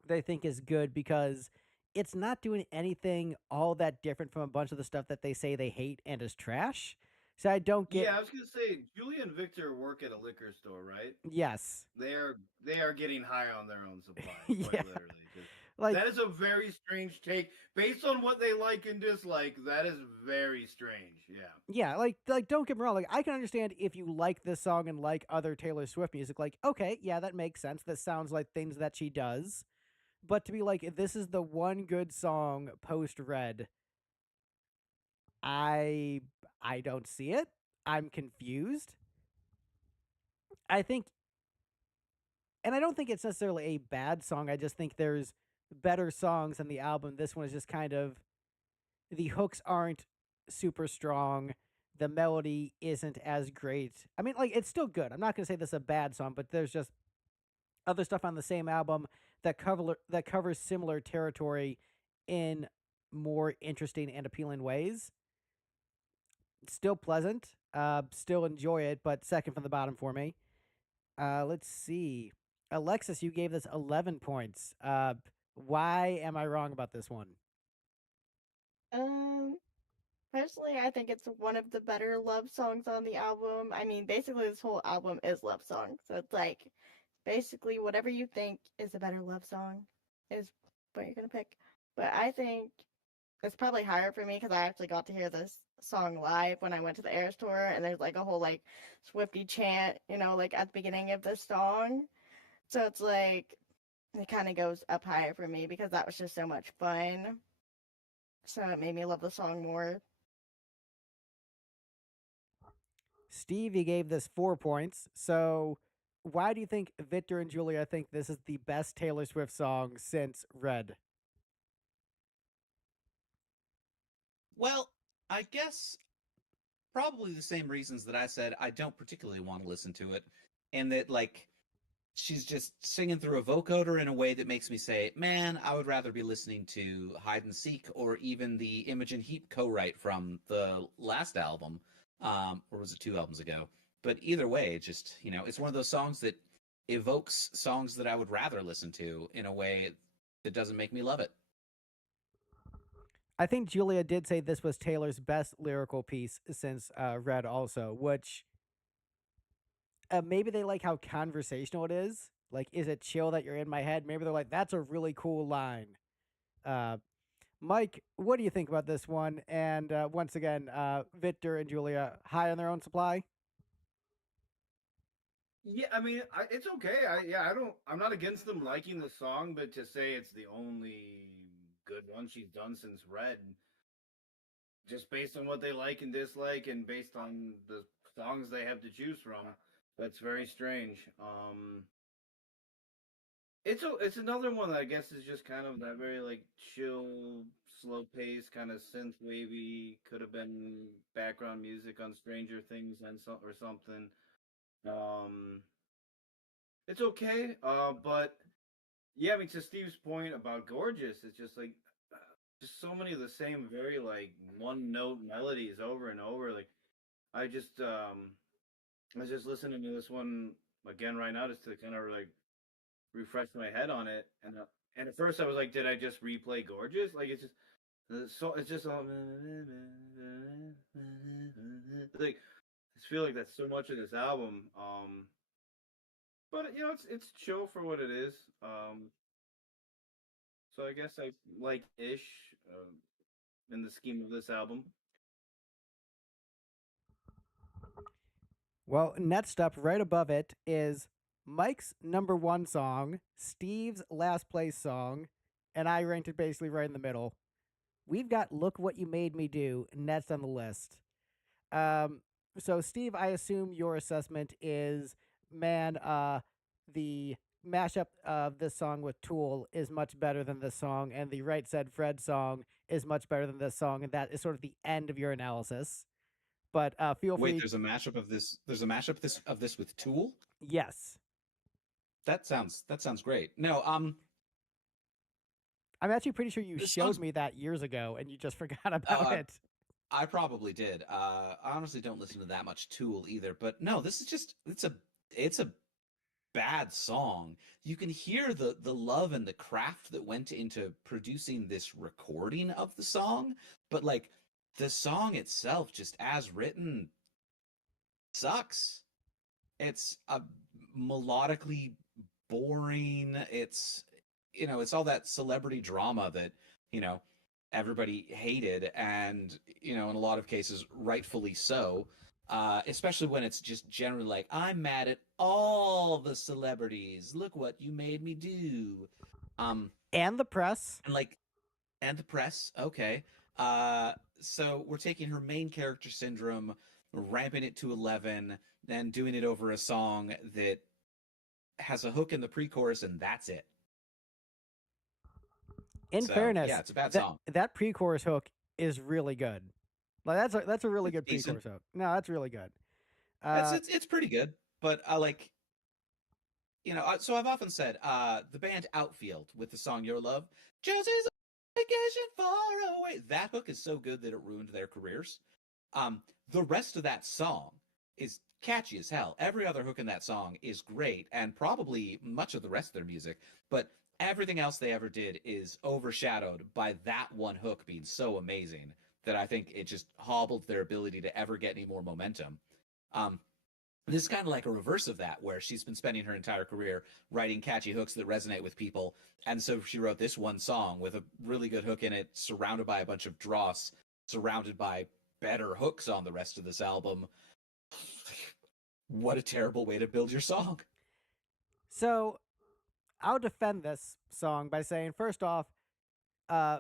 they think is good, because it's not doing anything all that different from a bunch of the stuff that they say they hate and is trash. So I don't get. Yeah, I was gonna say Julia and Victor work at a liquor store, right? Yes. They are getting high on their own supply, quite Yeah. literally. 'Cause Like, that is a very strange take based on what they like and dislike. That is very strange. Yeah. yeah, like don't get me wrong. Like, I can understand if you like this song and like other Taylor Swift music. Like, okay, yeah, that makes sense. That sounds like things that she does. But to be like, this is the one good song post Red. I I don't see it. I'm confused. I think, and I don't think it's necessarily a bad song. I just think there's better songs on the album. This one is just kind of, the hooks aren't super strong. The melody isn't as great. I mean, like, it's still good. I'm not gonna say this is a bad song, but there's just other stuff on the same album that covers similar territory in more interesting and appealing ways. Still pleasant. Still enjoy it, but second from the bottom for me. Let's see. Alexis, you gave this 11 points. Why am I wrong about this one? Um, Personally, I think it's one of the better love songs on the album. I mean, basically, this whole album is love songs. So it's like, basically, whatever you think is a better love song is what you're gonna pick. But I think it's probably higher for me because I actually got to hear this song live when I went to the Eras tour, and there's like a whole like Swifty chant, like at the beginning of this song. So it's like it kind of goes up higher for me because that was just so much fun. So it made me love the song more. Steve, you gave this 4 points. So why do you think Victor and Julia think this is the best Taylor Swift song since Red? Well, I guess probably the same reasons that I said I don't particularly want to listen to it, and that like she's just singing through a vocoder in a way that makes me say, man, I would rather be listening to Hide and Seek or even the Imogen Heap co-write from the last album, or was it 2 albums ago? But either way, just, it's one of those songs that evokes songs that I would rather listen to in a way that doesn't make me love it. I think Julia did say this was Taylor's best lyrical piece since Red, also, which maybe they like how conversational it is. Like, is it chill that you're in my head? Maybe they're like, that's a really cool line. Uh, Mike, what do you think about this one? And once again, Victor and Julia, high on their own supply? Yeah, I mean, it's okay. I'm not against them liking the song, but to say it's the only good one she's done since Red, just based on what they like and dislike, and based on the songs they have to choose from, that's very strange. It's another one that I guess is just kind of that very like chill, slow pace, kind of synth wavy. Could have been background music on Stranger Things or something. Um, it's okay. But yeah, I mean, to Steve's point about Gorgeous, it's just like just so many of the same very like one note melodies over and over. Like I just I was just listening to this one again right now just to kind of like refresh my head on it, and at first I was like, did I just replay Gorgeous? Like it's just all like I just feel like that's so much of this album. But it's chill for what it is. So I guess I like ish in the scheme of this album. Well, next up, right above it, is Mike's number one song, Steve's last place song, and I ranked it basically right in the middle. We've got Look What You Made Me Do next on the list. So Steve, I assume your assessment is, man, the mashup of this song with Tool is much better than this song, and the Right Said Fred song is much better than this song, and that is sort of the end of your analysis. But feel Wait, free. there's a mashup of this. There's a mashup of this with Tool. Yes, That sounds great. No, I'm actually pretty sure you this showed song's me that years ago, and you just forgot about it. I probably did. I honestly don't listen to that much Tool either. But no, this is just it's a bad song. You can hear the love and the craft that went into producing this recording of the song, but like the song itself, just as written, sucks. It's melodically boring. It's it's all that celebrity drama that everybody hated, and in a lot of cases rightfully so. Especially when it's just generally like, I'm mad at all the celebrities. Look what you made me do. And the press. And like, and the press. Okay. So we're taking her main character syndrome, ramping it to 11, then doing it over a song that has a hook in the pre-chorus, and that's it. In So, fairness, yeah, it's a bad song. that pre-chorus hook is really good. Like that's a really good Decent. pre-chorus hook. No, that's really good. It's pretty good, but I like, so I've often said, the band Outfield with the song Your Love, Josie's vacation far away. That hook is so good that it ruined their careers. The rest of that song is catchy as hell. Every other hook in that song is great, and probably much of the rest of their music, but everything else they ever did is overshadowed by that one hook being so amazing that I think it just hobbled their ability to ever get any more momentum. This is kind of like a reverse of that, where she's been spending her entire career writing catchy hooks that resonate with people. And so she wrote this one song with a really good hook in it, surrounded by a bunch of dross, surrounded by better hooks on the rest of this album. What a terrible way to build your song. So I'll defend this song by saying, first off,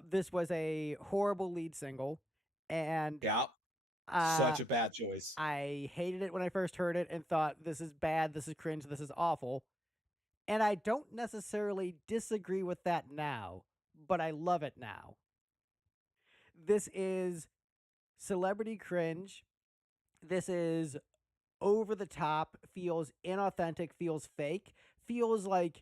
this was a horrible lead single, and Yeah. Such a bad choice. I hated it when I first heard it and thought, this is bad, this is cringe, this is awful. And I don't necessarily disagree with that now, but I love it now. This is celebrity cringe. This is over the top, feels inauthentic, feels fake, feels like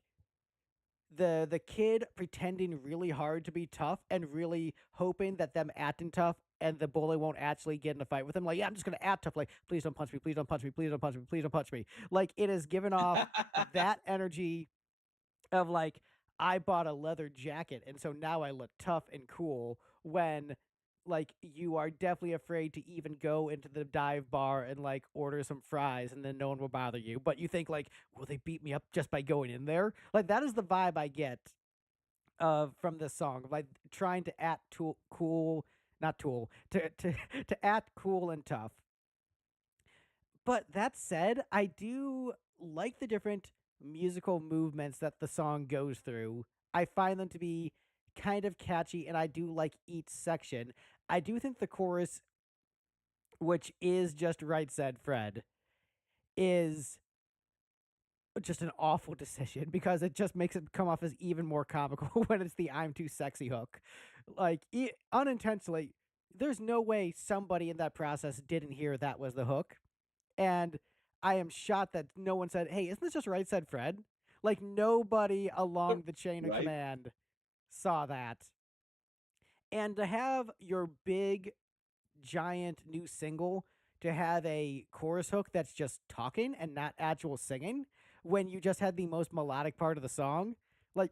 the kid pretending really hard to be tough and really hoping that them acting tough and the bully won't actually get in a fight with him. Like, yeah, I'm just gonna act tough. Like, please don't punch me, please don't punch me, please don't punch me, please don't punch me. Like, it has given off that energy of like, I bought a leather jacket and so now I look tough and cool, when like you are definitely afraid to even go into the dive bar and like order some fries and then no one will bother you. But you think like, will they beat me up just by going in there? Like, that is the vibe I get from this song. Like, trying to act cool, not tool, to act cool and tough. But that said, I do like the different musical movements that the song goes through. I find them to be kind of catchy, and I do like each section. I do think the chorus, which is just Right Said Fred, is just an awful decision because it just makes it come off as even more comical when it's the I'm too sexy hook. Like, unintentionally, there's no way somebody in that process didn't hear that was the hook. And I am shocked that no one said, hey, isn't this just Right Said Fred? Like, nobody along the chain of Right. command saw that. And to have your big, giant new single to have a chorus hook that's just talking and not actual singing, when you just had the most melodic part of the song, like,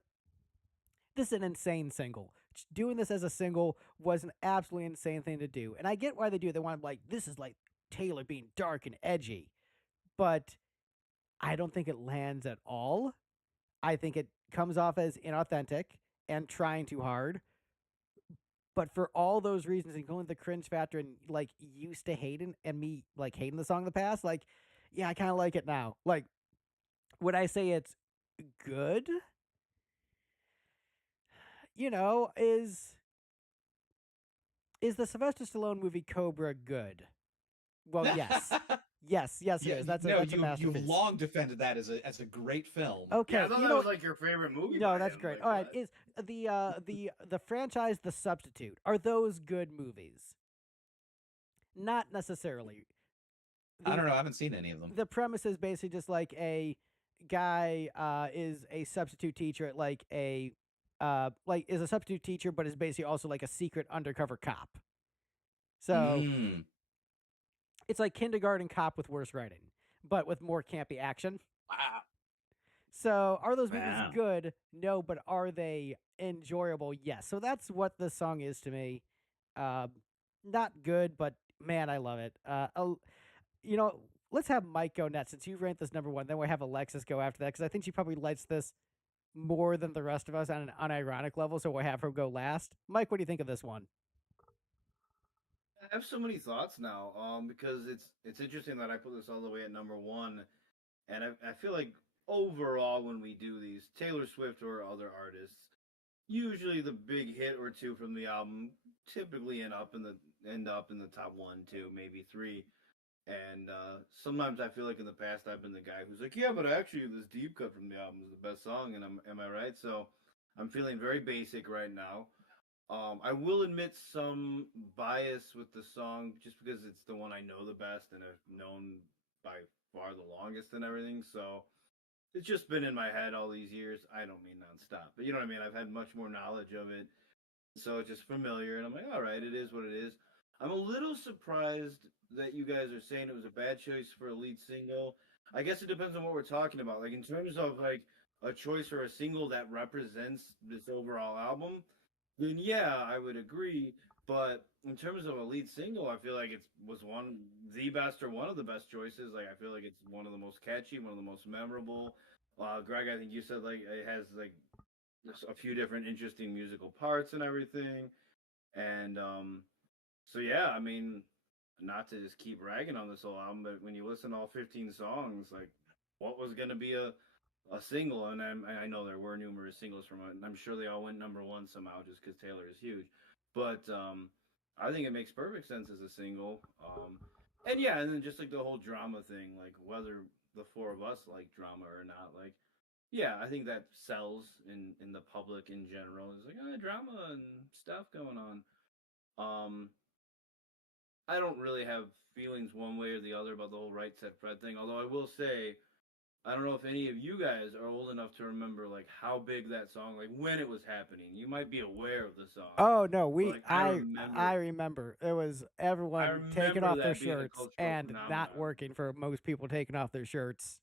this is an insane single. Doing this as a single was an absolutely insane thing to do. And I get why they do it. They want, like, this is like Taylor being dark and edgy. But I don't think it lands at all. I think it comes off as inauthentic and trying too hard. But for all those reasons, and going the cringe factor and like used to hating and me like hating the song in the past, like, yeah, I kind of like it now. Like, would I say it's good? Is the Sylvester Stallone movie Cobra good? Well, yes. Yes, it is. That's a masterpiece. You've long defended that as a great film. Okay, Yeah, I thought that was like your favorite movie. No, by that's him. great. Like, All right, what? is the franchise The Substitute, are those good movies? Not necessarily. I don't know. I haven't seen any of them. The premise is basically just like a guy is a substitute teacher at like a is a substitute teacher, but is basically also like a secret undercover cop. So it's like Kindergarten Cop with worse writing, but with more campy action. Wow. So are those movies good? No, but are they enjoyable? Yes. So that's what the song is to me. Not good, but man, I love it. let's have Mike go next since you ranked this number one. Then we'll have Alexis go after that because I think she probably likes this more than the rest of us on an unironic level. So we'll have her go last. Mike, what do you think of this one? I have so many thoughts now, because it's interesting that I put this all the way at number one, and I feel like overall when we do these, Taylor Swift or other artists, usually the big hit or two from the album typically end up in the top one, two, maybe three. And sometimes I feel like in the past I've been the guy who's like, yeah, but actually this deep cut from the album is the best song, and am I right? So I'm feeling very basic right now. I will admit some bias with the song just because it's the one I know the best and have known by far the longest and everything. So it's just been in my head all these years. I don't mean nonstop, but you know what I mean? I've had much more knowledge of it. So it's just familiar. And I'm like, all right, it is what it is. I'm a little surprised that you guys are saying it was a bad choice for a lead single. I guess it depends on what we're talking about. Like in terms of like a choice for a single that represents this overall album, then yeah, I would agree. But in terms of a lead single, I feel like it was the best or one of the best choices. Like I feel like it's one of the most catchy, one of the most memorable. Greg, I think you said like it has like just a few different interesting musical parts and everything. And so yeah, I mean, not to just keep ragging on this whole album, but when you listen to all 15 songs, like what was gonna be a single, and I know there were numerous singles from it, and I'm sure they all went number one somehow just because Taylor is huge. But I think it makes perfect sense as a single. And yeah, and then just like the whole drama thing, like whether the four of us like drama or not, like yeah, I think that sells in the public in general. It's like drama and stuff going on. Um, I don't really have feelings one way or the other about the whole Right Said Fred thing. Although I will say, I don't know if any of you guys are old enough to remember like how big that song, like when it was happening. You might be aware of the song. Oh no, But, like, I remember it was everyone taking off their that being a shirts cultural and not phenomenon. working for most people taking off their shirts.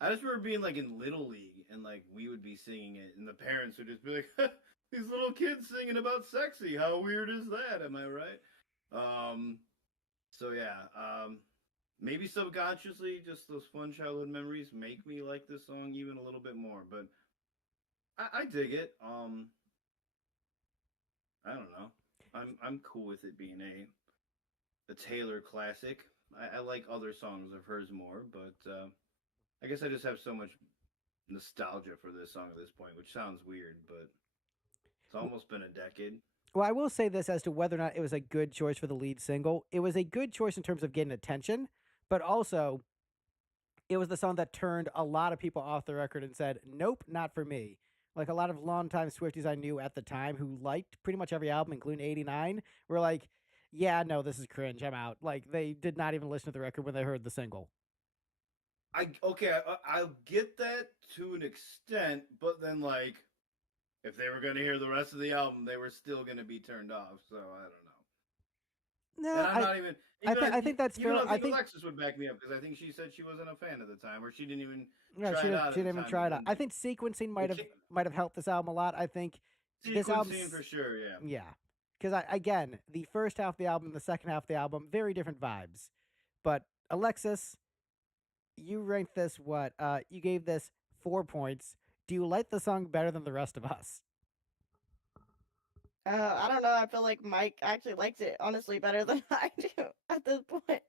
I just remember being like in Little League and like we would be singing it and the parents would just be like, these little kids singing about sexy. How weird is that? Am I right? So yeah, maybe subconsciously just those fun childhood memories make me like this song even a little bit more, but I dig it. I don't know. I'm cool with it being a Taylor classic. I like other songs of hers more, but I guess I just have so much nostalgia for this song at this point, which sounds weird, but it's almost been a decade. Well, I will say this as to whether or not it was a good choice for the lead single. It was a good choice in terms of getting attention, but also it was the song that turned a lot of people off the record and said, "Nope, not for me." Like a lot of longtime Swifties I knew at the time who liked pretty much every album, including '89, were like, "Yeah, no, this is cringe. I'm out." Like they did not even listen to the record when they heard the single. I'll get that to an extent, but then like if they were gonna hear the rest of the album, they were still gonna be turned off. So I don't know. No, And I'm not even. I think that's fair. I think think Alexis would back me up because I think she said she wasn't a fan at the time, or she didn't even no, try she it didn't, out. she didn't even try it out. I think sequencing might have helped this album a lot. I think this album for sure. Yeah. Yeah, because again, the first half of the album, the second half of the album, very different vibes. But Alexis, you ranked this what? You gave this 4 points. Do you like the song better than the rest of us? I don't know. I feel like Mike actually likes it honestly better than I do at this point.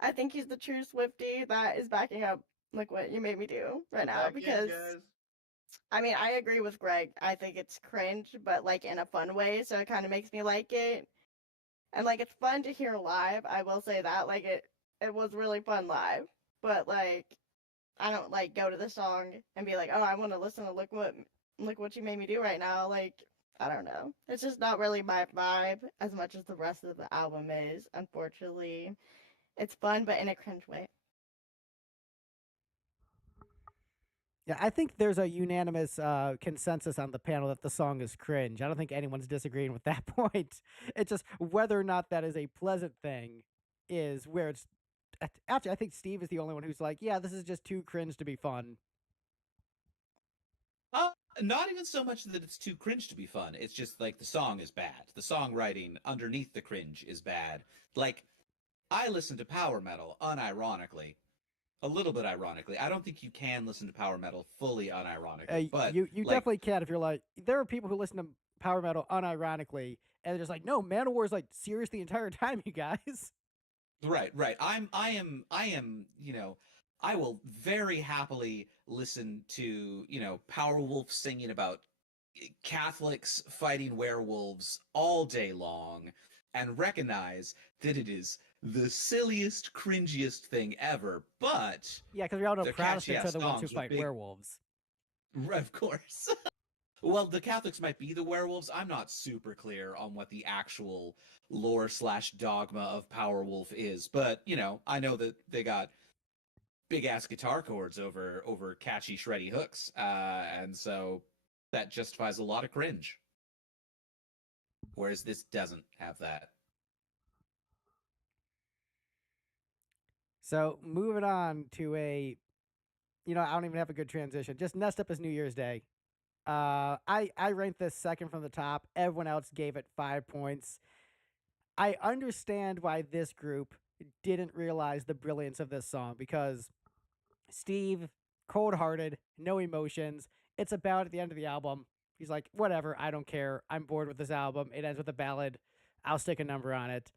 I think he's the true Swifty that is backing up like what you made me do right now because I mean I agree with Greg. I think it's cringe, but like in a fun way, so it kind of makes me like it. And like it's fun to hear live. I will say that like it was really fun live, but like I don't like go to the song and be like, oh, I want to listen to look what you made me do right now. Like I don't know. It's just not really my vibe as much as the rest of the album is. Unfortunately, it's fun, but in a cringe way. Yeah, I think there's a unanimous consensus on the panel that the song is cringe. I don't think anyone's disagreeing with that point. It's just whether or not that is a pleasant thing is where it's. Actually, I think Steve is the only one who's like, yeah, this is just too cringe to be fun. Not even so much that it's too cringe to be fun. It's just like the song is bad. The songwriting underneath the cringe is bad. Like I listen to power metal unironically, a little bit ironically. I don't think you can listen to power metal fully unironically, but you like, definitely can if you're like, there are people who listen to power metal unironically, and they're just like, no, Manowar is like serious the entire time, you guys. right, right. I am, I will very happily listen to, Powerwolf singing about Catholics fighting werewolves all day long and recognize that it is the silliest, cringiest thing ever, but Yeah, because we all know they're catchy Protestants are ass the ones who songs with fight big, werewolves. of course. Well, the Catholics might be the werewolves. I'm not super clear on what the actual lore/dogma of Powerwolf is, but I know that they got big ass guitar chords over catchy shreddy hooks, and so that justifies a lot of cringe. Whereas this doesn't have that. So moving on to I don't even have a good transition. Just next up is New Year's Day. I ranked this second from the top. Everyone else gave it 5 points. I understand why this group didn't realize the brilliance of this song because Steve, cold hearted, no emotions. It's about at the end of the album. He's like, whatever, I don't care. I'm bored with this album. It ends with a ballad. I'll stick a number on it.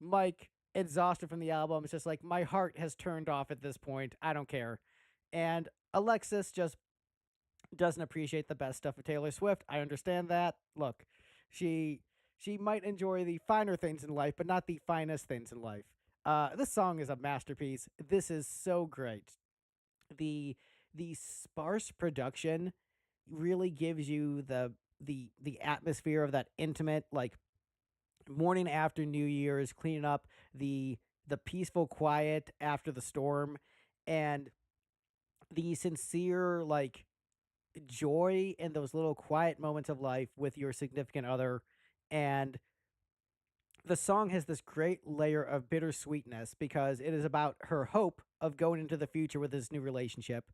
Mike, exhausted from the album. It's just like, my heart has turned off at this point. I don't care. And Alexis just doesn't appreciate the best stuff of Taylor Swift. I understand that. Look, she she might enjoy the finer things in life, but not the finest things in life. This song is a masterpiece. This is so great. The the sparse production really gives you the atmosphere of that intimate like morning after New Year's, cleaning up the peaceful quiet after the storm, and the sincere like joy in those little quiet moments of life with your significant other. And the song has this great layer of bittersweetness because it is about her hope of going into the future with this new relationship,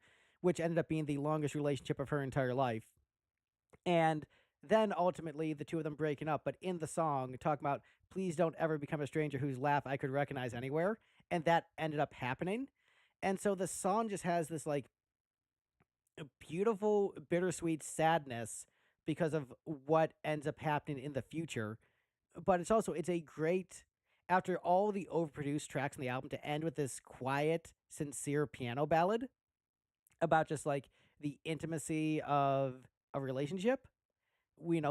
which ended up being the longest relationship of her entire life. And then ultimately the two of them breaking up, but in the song talking about please don't ever become a stranger whose laugh I could recognize anywhere. And that ended up happening. And so the song just has this like a beautiful bittersweet sadness because of what ends up happening in the future. But it's a great, after all the overproduced tracks in the album, to end with this quiet sincere piano ballad about just like the intimacy of a relationship,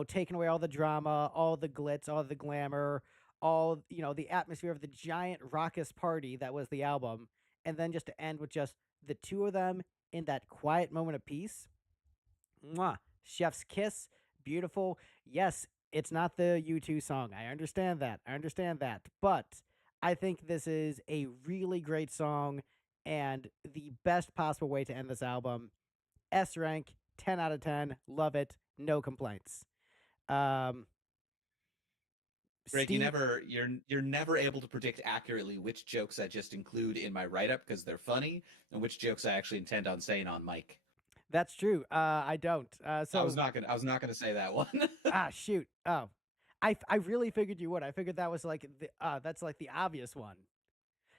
taking away all the drama, all the glitz, all the glamour, all, the atmosphere of the giant raucous party that was the album, and then just to end with just the two of them in that quiet moment of peace. Mwah. Chef's kiss. Beautiful. Yes, it's not the U2 song. I understand that. I understand that. But I think this is a really great song and the best possible way to end this album. S rank, 10 out of 10. Love it. No complaints. Um, Greg, Steve, you're never able to predict accurately which jokes I just include in my write up because they're funny, and which jokes I actually intend on saying on mic. that's true. I don't. I was not gonna say that one. Shoot. Oh, I really figured you would. I figured that was like that's like the obvious one.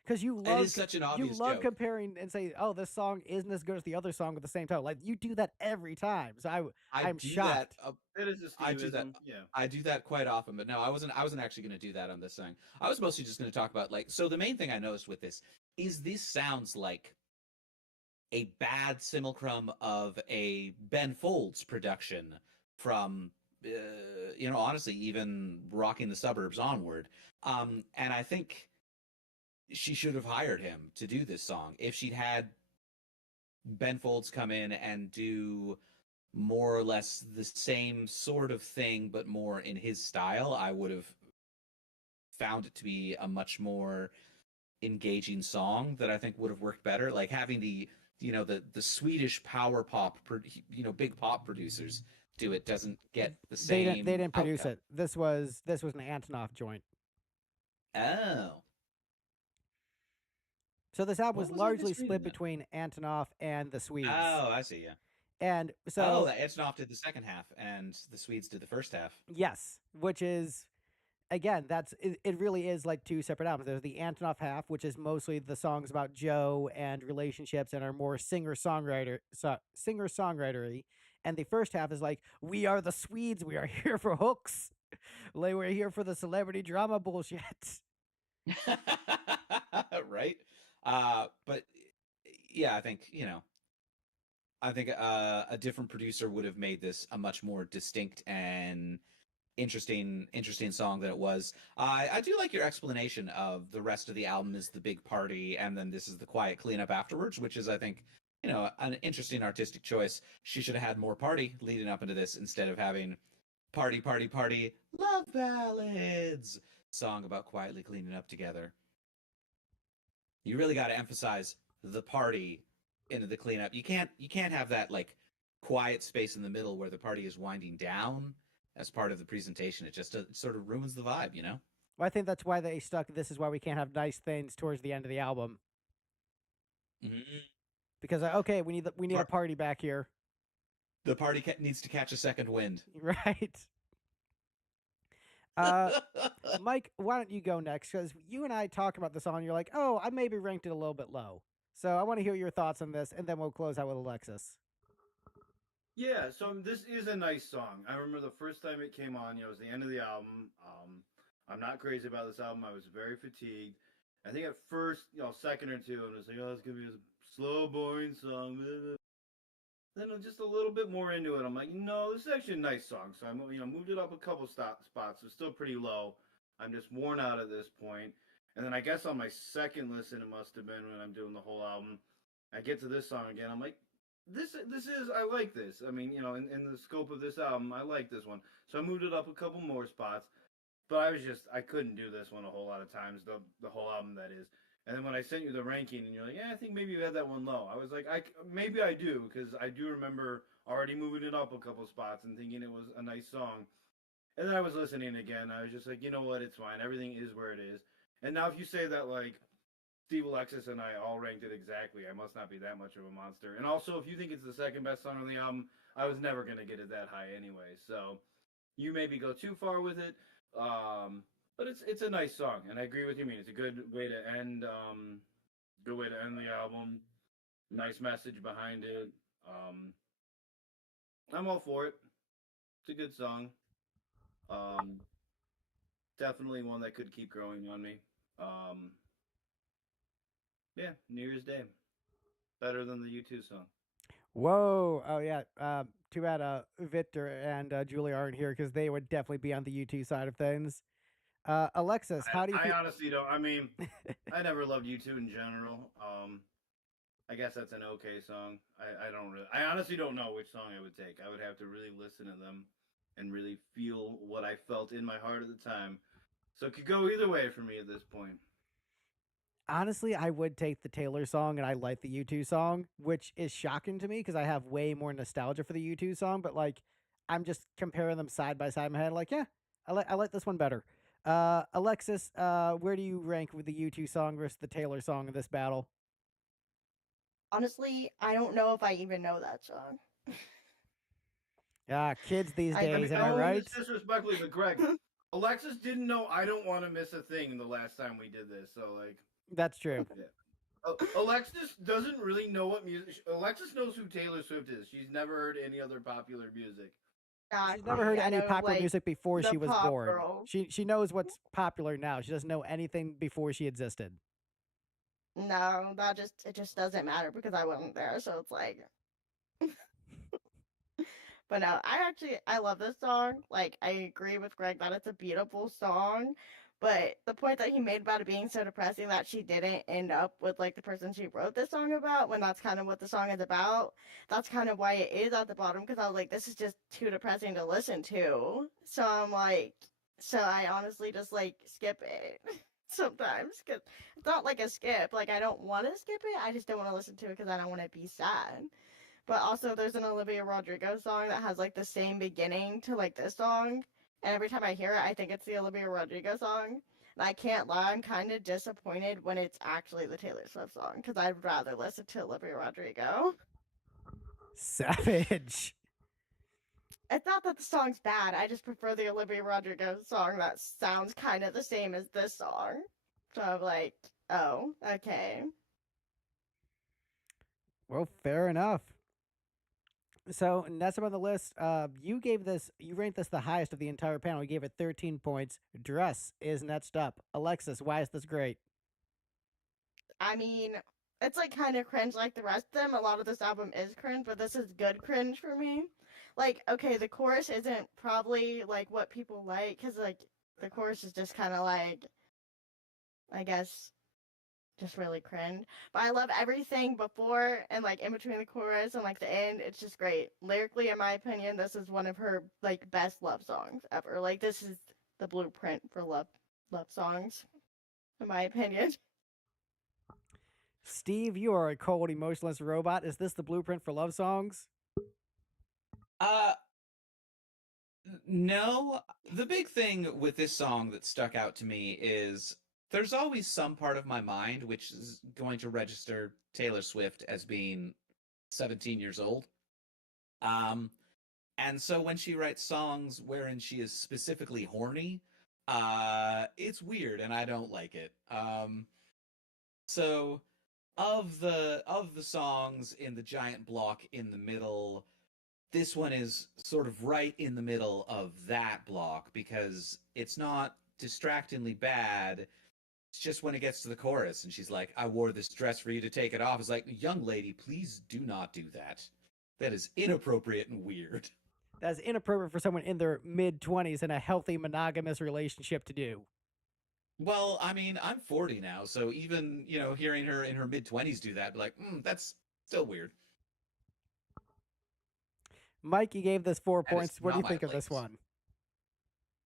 Because It is such an obvious joke. comparing and say, "Oh, this song isn't as good as the other song with the same title." Like you do that every time, so I'm do shocked. that. That is a I do that. Steveism. Yeah. I do that quite often, but no, I wasn't actually going to do that on this song. I was mostly just going to talk about like. So the main thing I noticed with this sounds like a bad simulacrum of a Ben Folds production from, honestly, even Rocking the Suburbs onward. And I think she should have hired him to do this song. If she'd had Ben Folds come in and do more or less the same sort of thing, but more in his style, I would have found it to be a much more engaging song that I think would have worked better. Like having the Swedish power pop, big pop producers do it doesn't get the same. They didn't produce outcome. it. This was an Antonov joint. Oh. So this album What was was I largely misreading split then? between Antonov and the Swedes. Oh, I see. Yeah. And Oh, so that Antonov did the second half, and the Swedes did the first half. yes, which is again, it really is like two separate albums. There's the Antonoff half, which is mostly the songs about Joe and relationships and are more singer songwritery, and the first half is like, we are the Swedes, we are here for hooks, like we're here for the celebrity drama bullshit. Right? But yeah, I think, a different producer would have made this a much more distinct and interesting song than it was. I do like your explanation of the rest of the album is the big party, and then this is the quiet cleanup afterwards, which is, I think, an interesting artistic choice. She should have had more party leading up into this instead of having party, party, party, love ballads, song about quietly cleaning up together. You really got to emphasize the party into the cleanup. You can't have that like quiet space in the middle where the party is winding down as part of the presentation. It just sort of ruins the vibe, Well, I think that's why they stuck. This is why we can't have nice things towards the end of the album. Mm-hmm. Because okay, we need a party back here. The party needs to catch a second wind. Right. Mike, why don't you go next? Because you and I talked about the song. You're like, oh, I maybe ranked it a little bit low. So I want to hear your thoughts on this, and then we'll close out with Alexis. Yeah, so this is a nice song. I remember the first time it came on, it was the end of the album. I'm not crazy about this album. I was very fatigued. I think at first, second or two, I'm just like, oh, it's going to be a slow, boring song. Then I'm just a little bit more into it. I'm like, no, this is actually a nice song. So I moved it up a couple spots. It's still pretty low. I'm just worn out at this point. And then I guess on my second listen, it must have been when I'm doing the whole album, I get to this song again. I'm like, this is, I like this. I mean, in the scope of this album, I like this one. So I moved it up a couple more spots. But I couldn't do this one a whole lot of times, the whole album, that is. And then when I sent you the ranking, and you're like, yeah, I think maybe you had that one low. I was like, maybe I do, because I do remember already moving it up a couple spots and thinking it was a nice song. And then I was listening again. I was just like, you know what? It's fine. Everything is where it is. And now if you say that, like, Steve, Alexis, and I all ranked it exactly, I must not be that much of a monster. And also, if you think it's the second best song on the album, I was never going to get it that high anyway. So you maybe go too far with it. But it's a nice song, and I agree with you. I mean, it's a good way to end the album. Nice message behind it. I'm all for it. It's a good song. Definitely one that could keep growing on me. Yeah, New Year's Day. Better than the U2 song. Whoa! Oh yeah. Too bad Victor and Julie aren't here because they would definitely be on the U2 side of things. Alexis, how do you? I honestly don't. I mean, I never loved U2 in general. I guess that's an okay song. I don't really. I honestly don't know which song I would take. I would have to really listen to them and really feel what I felt in my heart at the time. So it could go either way for me at this point. Honestly, I would take the Taylor song, and I like the U2 song, which is shocking to me because I have way more nostalgia for the U2 song. But like, I'm just comparing them side by side in my head. Like, yeah, I like this one better. Alexis, where do you rank with the U2 song versus the Taylor song in this battle? Honestly, I don't know if I even know that song. Yeah, kids these days, am I don't right? mean this disrespectfully, but Greg, Alexis didn't know I Don't Want to Miss a Thing the last time we did this, so like. That's true. Yeah. Alexis doesn't really know what music. Alexis knows who Taylor Swift is. She's never heard any other popular music. She's never heard any popular music before she was born. Girl. She knows what's popular now. She doesn't know anything before she existed. No, it just doesn't matter because I wasn't there, so it's like. But no, I love this song. Like, I agree with Greg that it's a beautiful song. But the point that he made about it being so depressing that she didn't end up with, like, the person she wrote this song about, when that's kind of what the song is about, that's kind of why it is at the bottom, because I was like, this is just too depressing to listen to. So I'm like, so I honestly just, like, skip it sometimes, because it's not like a skip. Like, I don't want to skip it, I just don't want to listen to it because I don't want to be sad. But also, there's an Olivia Rodrigo song that has, like, the same beginning to, like, this song. And every time I hear it, I think it's the Olivia Rodrigo song. And I can't lie, I'm kind of disappointed when it's actually the Taylor Swift song, because I'd rather listen to Olivia Rodrigo. Savage. It's not that the song's bad. I just prefer the Olivia Rodrigo song that sounds kind of the same as this song. So I'm like, oh, okay. Well, fair enough. So next up on the list, you ranked this the highest of the entire panel. You gave it 13 points. Dress is next up. Alexis, why is this great? I mean, it's like kind of cringe like the rest of them. A lot of this album is cringe, but this is good cringe for me. Like, okay, the chorus isn't probably like what people like, because like the chorus is just kind of like, I guess, just really cringe. But I love everything before and like in between the chorus and like the end. It's just great. Lyrically, in my opinion, this is one of her like best love songs ever. Like this is the blueprint for love songs, in my opinion. Steve, you are a cold, emotionless robot. Is this the blueprint for love songs? Uh, no. The big thing with this song that stuck out to me is there's always some part of my mind which is going to register Taylor Swift as being 17 years old. Um, and so when she writes songs wherein she is specifically horny, it's weird and I don't like it. So of the songs in the giant block in the middle, this one is sort of right in the middle of that block because it's not distractingly bad. It's just when it gets to the chorus and she's like, I wore this dress for you to take it off. It's like, young lady, please do not do that. That is inappropriate and weird. That's inappropriate for someone in their mid-20s in a healthy monogamous relationship to do. Well, I mean, I'm 40 now, so even, hearing her in her mid-20s do that, like, that's still weird. Mike, you gave this 4 That is points. What do not you my think of this place. one?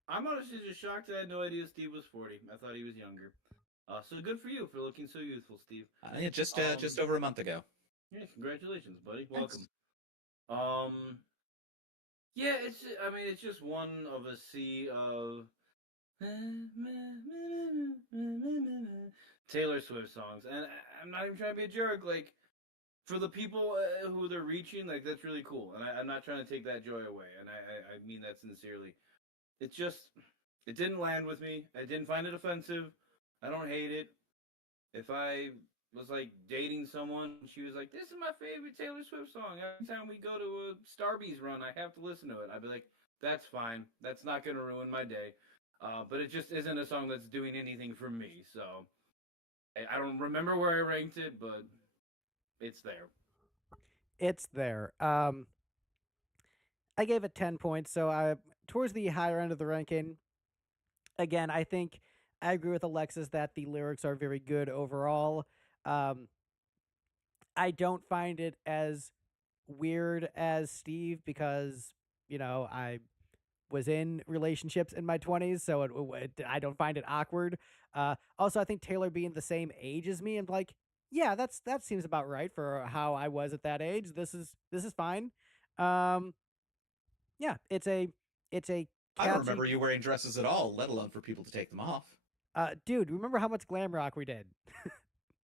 I'm honestly just shocked that I had no idea Steve was 40. I thought he was younger. So good for you for looking so youthful, Steve. Yeah, just over a month ago. Yeah, congratulations, buddy. Thanks. Welcome. Yeah, it's just one of a sea of Taylor Swift songs, and I'm not even trying to be a jerk. Like, for the people who they're reaching, like that's really cool, and I'm not trying to take that joy away, and I mean that sincerely. It just it didn't land with me. I didn't find it offensive. I don't hate it. If I was like dating someone, she was like, "This is my favorite Taylor Swift song. Every time we go to a Starbucks run, I have to listen to it." I'd be like, "That's fine. That's not gonna ruin my day." But it just isn't a song that's doing anything for me. So I don't remember where I ranked it, but it's there. It's there. I gave it 10 points, so I towards the higher end of the ranking. Again, I think I agree with Alexis that the lyrics are very good overall. Um, I don't find it as weird as Steve because, I was in relationships in my 20s, so I don't find it awkward. Also, I think Taylor being the same age as me, I'm like, yeah, that seems about right for how I was at that age. This is fine. Um, yeah, it's a I don't catchy. remember you wearing dresses at all, let alone for people to take them off. Dude, remember how much glam rock we did?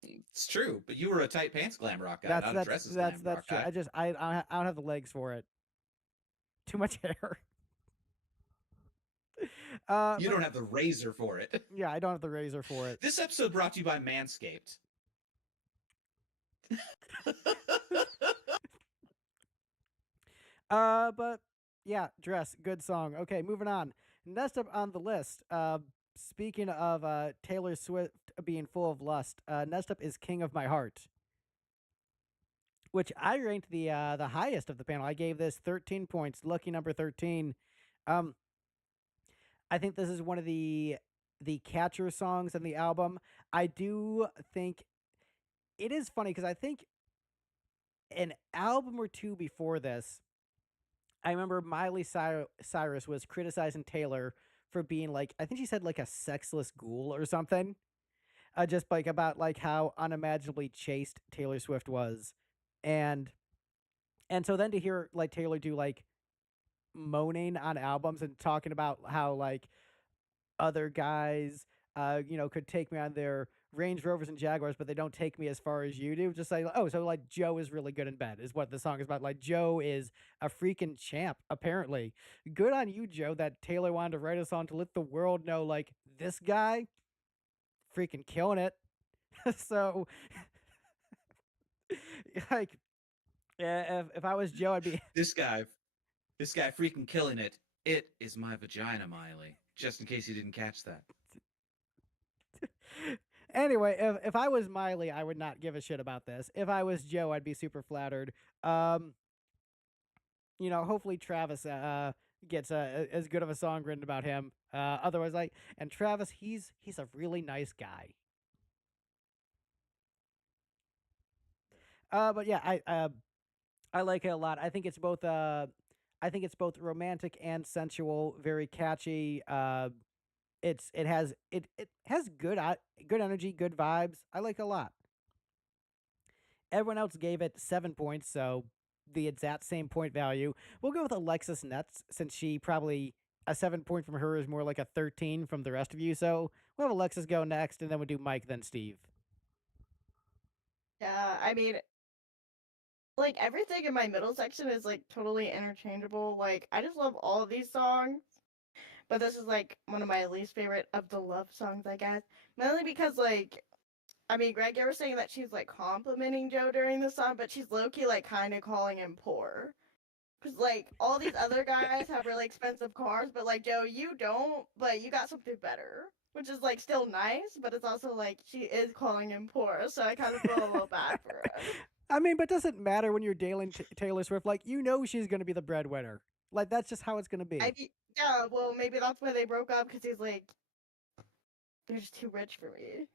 It's true, but you were a tight pants glam rock guy, That's not a that's dresses that's glam that's rock true. guy. I don't have the legs for it. Too much hair. You don't have the razor for it. Yeah, I don't have the razor for it. This episode brought to you by Manscaped. But yeah, Dress, good song. Okay, moving on. Next up on the list, speaking of Taylor Swift being full of lust, next up is King of My Heart, which I ranked the highest of the panel. I gave this 13 points, lucky number 13. Um, I think this is one of the catcher songs on the album. I do think it is funny because I think an album or two before this, I remember Miley Cyrus was criticizing Taylor for being like, I think she said like a sexless ghoul or something. Just like about like how unimaginably chaste Taylor Swift was, and so then to hear like Taylor do like moaning on albums and talking about how like other guys, could take me on their Range Rovers and Jaguars, but they don't take me as far as you do. Just like, oh, so like Joe is really good in bed, is what the song is about. Like Joe is a freaking champ, apparently. Good on you, Joe, that Taylor wanted to write a song to let the world know, like, this guy freaking killing it. So, like, yeah, if I was Joe, I'd be This guy freaking killing it. It is my vagina, Miley. Just in case you didn't catch that. Anyway, if I was Miley, I would not give a shit about this. If I was Joe, I'd be super flattered. Hopefully Travis gets as good of a song written about him. Otherwise, and Travis, he's a really nice guy. But yeah, I like it a lot. I think it's both romantic and sensual, very catchy. It has good energy, good vibes. I like it a lot. Everyone else gave it 7 points, so the exact same point value. We'll go with Alexis Nets, since she probably a 7 point from her is more like a 13 from the rest of you. So we'll have Alexis go next, and then we'll do Mike, then Steve. Yeah, I mean, like everything in my middle section is like totally interchangeable. Like I just love all of these songs. But this is like one of my least favorite of the love songs, I guess. Mainly because like I mean, Greg, you were saying that she's like complimenting Joe during the song, but she's low key like kind of calling him poor. Cause like all these other guys have really expensive cars, but like Joe, you don't. But you got something better, which is like still nice, but it's also like she is calling him poor, so I kind of feel a little bad for him. I mean, but it doesn't matter when you're dating Taylor Swift. Like, she's going to be the breadwinner. Like, that's just how it's going to be. Yeah, well, maybe that's why they broke up, because he's like, they're just too rich for me.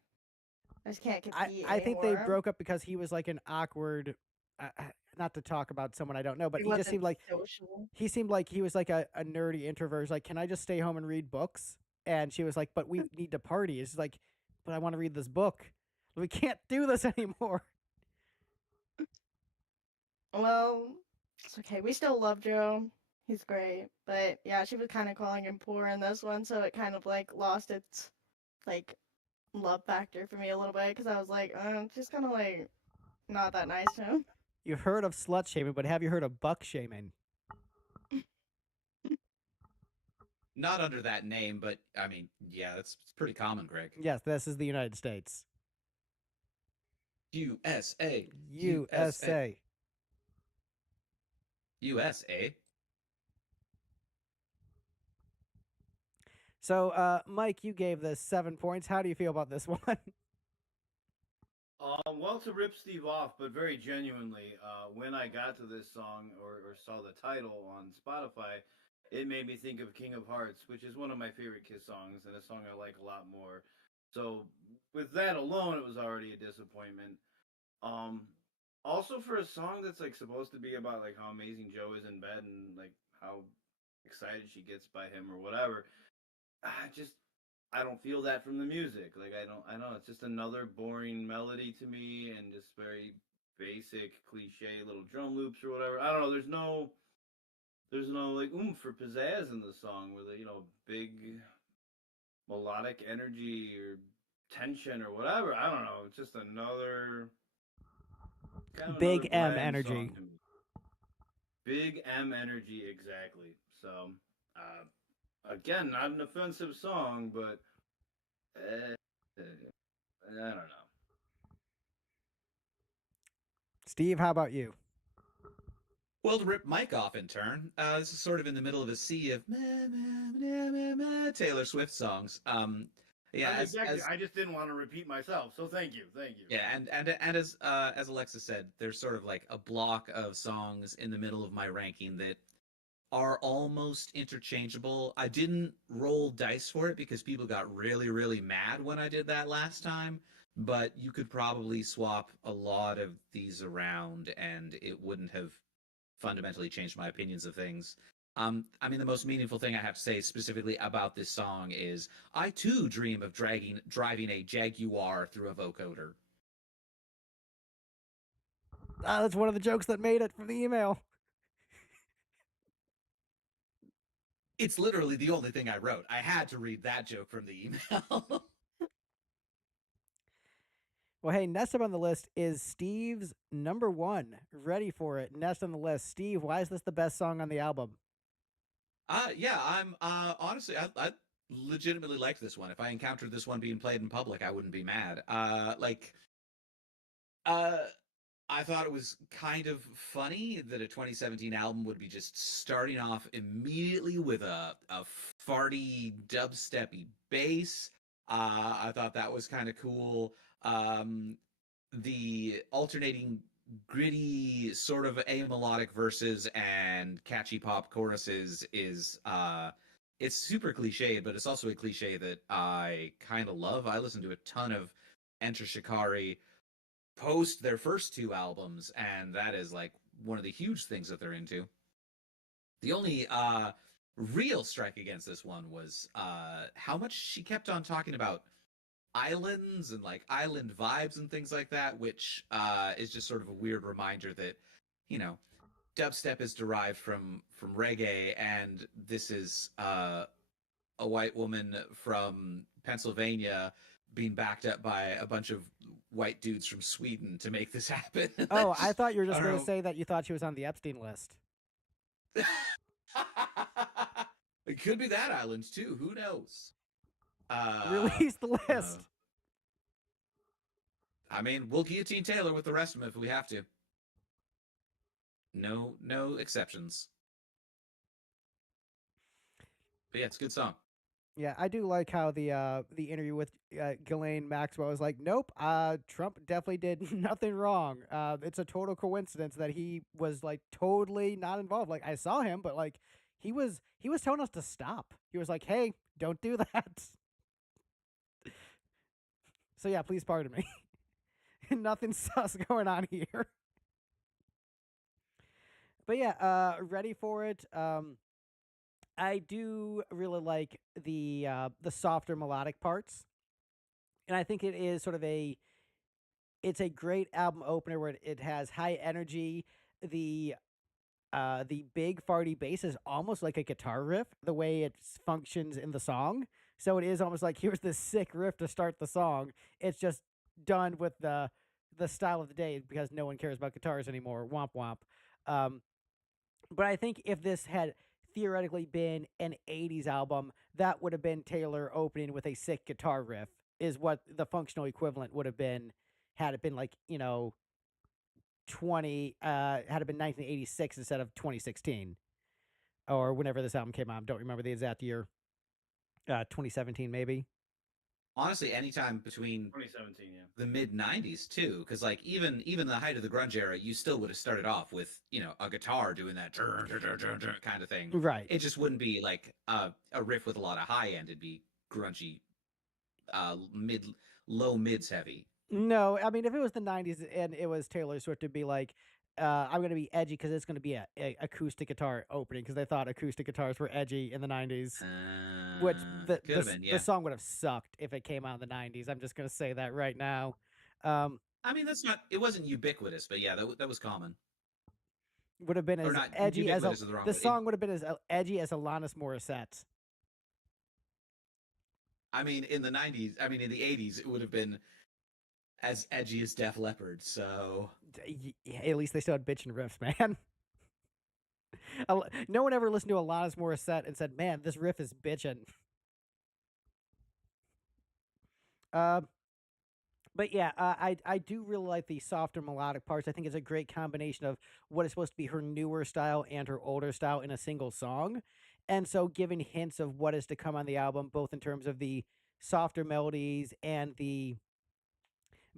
I just can't compete I think they anymore. broke up because he was like an awkward. Not to talk about someone I don't know, but He he just seemed like social. he seemed like he was like a nerdy introvert. He's like, can I just stay home and read books? And she was like, but we need to party. It's like, but I want to read this book. We can't do this anymore. Well, it's okay. We still love Joe. He's great. But yeah, she was kind of calling him poor in this one, so it kind of like lost its like love factor for me a little bit, because I was like, she's kind of like not that nice to him. You've heard of slut shaming, but have you heard of buck shaming? Not under that name, but I mean, yeah, it's pretty common, Greg. Yes, this is the United States. USA. USA. USA. So, Mike, you gave this 7 points. How do you feel about this one? Well, to rip Steve off, but very genuinely, when I got to this song or saw the title on Spotify, it made me think of King of Hearts, which is one of my favorite Kiss songs and a song I like a lot more. So with that alone, it was already a disappointment. Also for a song that's like supposed to be about like how amazing Joe is in bed and like how excited she gets by him or whatever, I don't feel that from the music. Like I know it's just another boring melody to me and just very basic cliche little drum loops or whatever. I don't know. There's no like oomph or pizzazz in the song with a big melodic energy or tension or whatever. I don't know. It's just another kind of Big another M bland energy. song to me. Big M energy, exactly. So, again, not an offensive song, but I don't know. Steve, how about you? Well, to rip Mike off in turn, this is sort of in the middle of a sea of Taylor Swift songs. Yeah, exactly. I just didn't want to repeat myself, so thank you. Yeah, and as Alexa said, there's sort of like a block of songs in the middle of my ranking that are almost interchangeable. I didn't roll dice for it because people got really, really mad when I did that last time, but you could probably swap a lot of these around and it wouldn't have fundamentally changed my opinions of things. I mean, the most meaningful thing I have to say specifically about this song is I too dream of driving a Jaguar through a vocoder. That's one of the jokes that made it from the email. It's literally the only thing I wrote. I had to read that joke from the email. Well, hey, next up on the list is Steve's number one. Ready for it? Next on the list, Steve. Why is this the best song on the album? Yeah, I'm honestly, I legitimately liked this one. If I encountered this one being played in public, I wouldn't be mad. Uh, I thought it was kind of funny that a 2017 album would be just starting off immediately with a farty dubsteppy bass. I thought that was kind of cool. The alternating gritty sort of amelodic verses and catchy pop choruses is it's super cliched, but it's also a cliche that I kind of love. I listen to a ton of Enter Shikari post their first two albums, and that is like one of the huge things that they're into. The only real strike against this one was how much she kept on talking about islands and like island vibes and things like that, which is just sort of a weird reminder that, you know, dubstep is derived from reggae, and this is a white woman from Pennsylvania being backed up by a bunch of white dudes from Sweden to make this happen. Oh, I thought you were just I going to don't say that you thought she was on the Epstein list. know. It could be that island too. Who knows? Release the list. I mean, we'll guillotine Taylor with the rest of them if we have to. No exceptions. But yeah, it's a good song. Yeah, I do like how the interview with Ghislaine Maxwell was like, nope, Trump definitely did nothing wrong. It's a total coincidence that he was like totally not involved. Like I saw him, but like he was telling us to stop. He was like, hey, don't do that. So yeah, please pardon me. Nothing sus going on here. But yeah, ready for it. I do really like the softer melodic parts, and I think it is sort of it's a great album opener where it has high energy. The big farty bass is almost like a guitar riff the way it functions in the song. So it is almost like here's this sick riff to start the song. It's just done with the style of the day because no one cares about guitars anymore. Womp womp. Um, but I think if this had theoretically been an 80s album, that would have been Taylor opening with a sick guitar riff, is what the functional equivalent would have been had it been like, had it been 1986 instead of 2016 or whenever this album came out. I don't remember the exact year. 2017 maybe. Honestly, anytime between 2017, yeah. the mid 90s too, because like even the height of the grunge era, you still would have started off with, a guitar doing that kind of thing. Right. It just wouldn't be like a riff with a lot of high end. It'd be grungy, low mids heavy. No, I mean if it was the 90s and it was Taylor Swift, it'd be like, I'm going to be edgy because it's going to be a acoustic guitar opening because they thought acoustic guitars were edgy in the 90s. Which the song would have sucked if it came out in the 90s. I'm just going to say that right now. I mean, it wasn't ubiquitous, but yeah, that was common. Would have been as edgy as the song would have been as edgy as Alanis Morissette. I mean, in the 90s, in the 80s, it would have been as edgy as Def Leppard, so... Yeah, at least they still had bitchin' riffs, man. No one ever listened to Alanis Morissette and said, man, this riff is bitchin'. But yeah, I do really like the softer melodic parts. I think it's a great combination of what is supposed to be her newer style and her older style in a single song. And so giving hints of what is to come on the album, both in terms of the softer melodies and the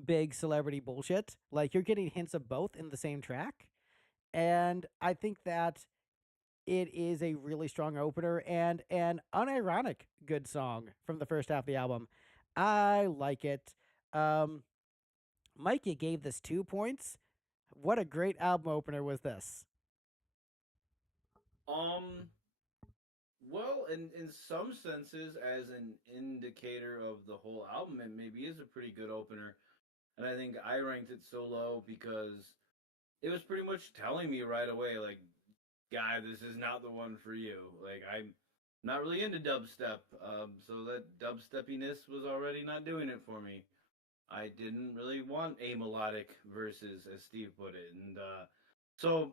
big celebrity bullshit. Like you're getting hints of both in the same track. And I think that it is a really strong opener and an unironic good song from the first half of the album. I like it. Mike, you gave this 2 points. What a great album opener was this. Well, in some senses, as an indicator of the whole album, it maybe is a pretty good opener. And I think I ranked it so low because it was pretty much telling me right away, like, guy, this is not the one for you. Like, I'm not really into dubstep, so that dubsteppiness was already not doing it for me. I didn't really want a melodic verses, as Steve put it, and so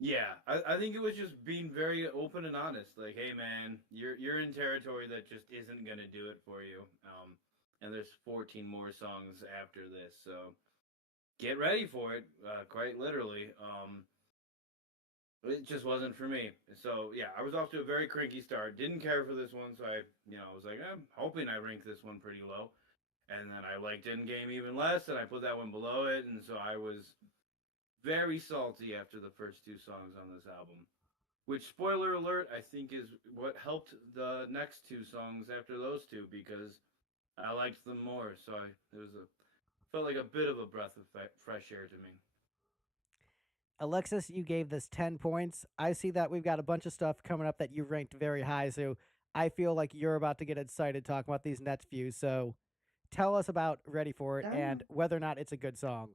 yeah, I think it was just being very open and honest. Like, hey man, you're in territory that just isn't gonna do it for you. And there's 14 more songs after this, so get ready for it. Quite literally. It just wasn't for me. So yeah, I was off to a very cranky start. Didn't care for this one, so I was like, I'm hoping I rank this one pretty low. And then I liked Endgame even less, and I put that one below it, and so I was very salty after the first two songs on this album. Which, spoiler alert, I think is what helped the next two songs after those two because I liked them more. So it was a felt like a bit of a breath of fresh air to me. Alexis, you gave this 10 points. I see that we've got a bunch of stuff coming up that you ranked very high, so I feel like you're about to get excited talking about these next few. So tell us about Ready For It Oh. and whether or not it's a good song.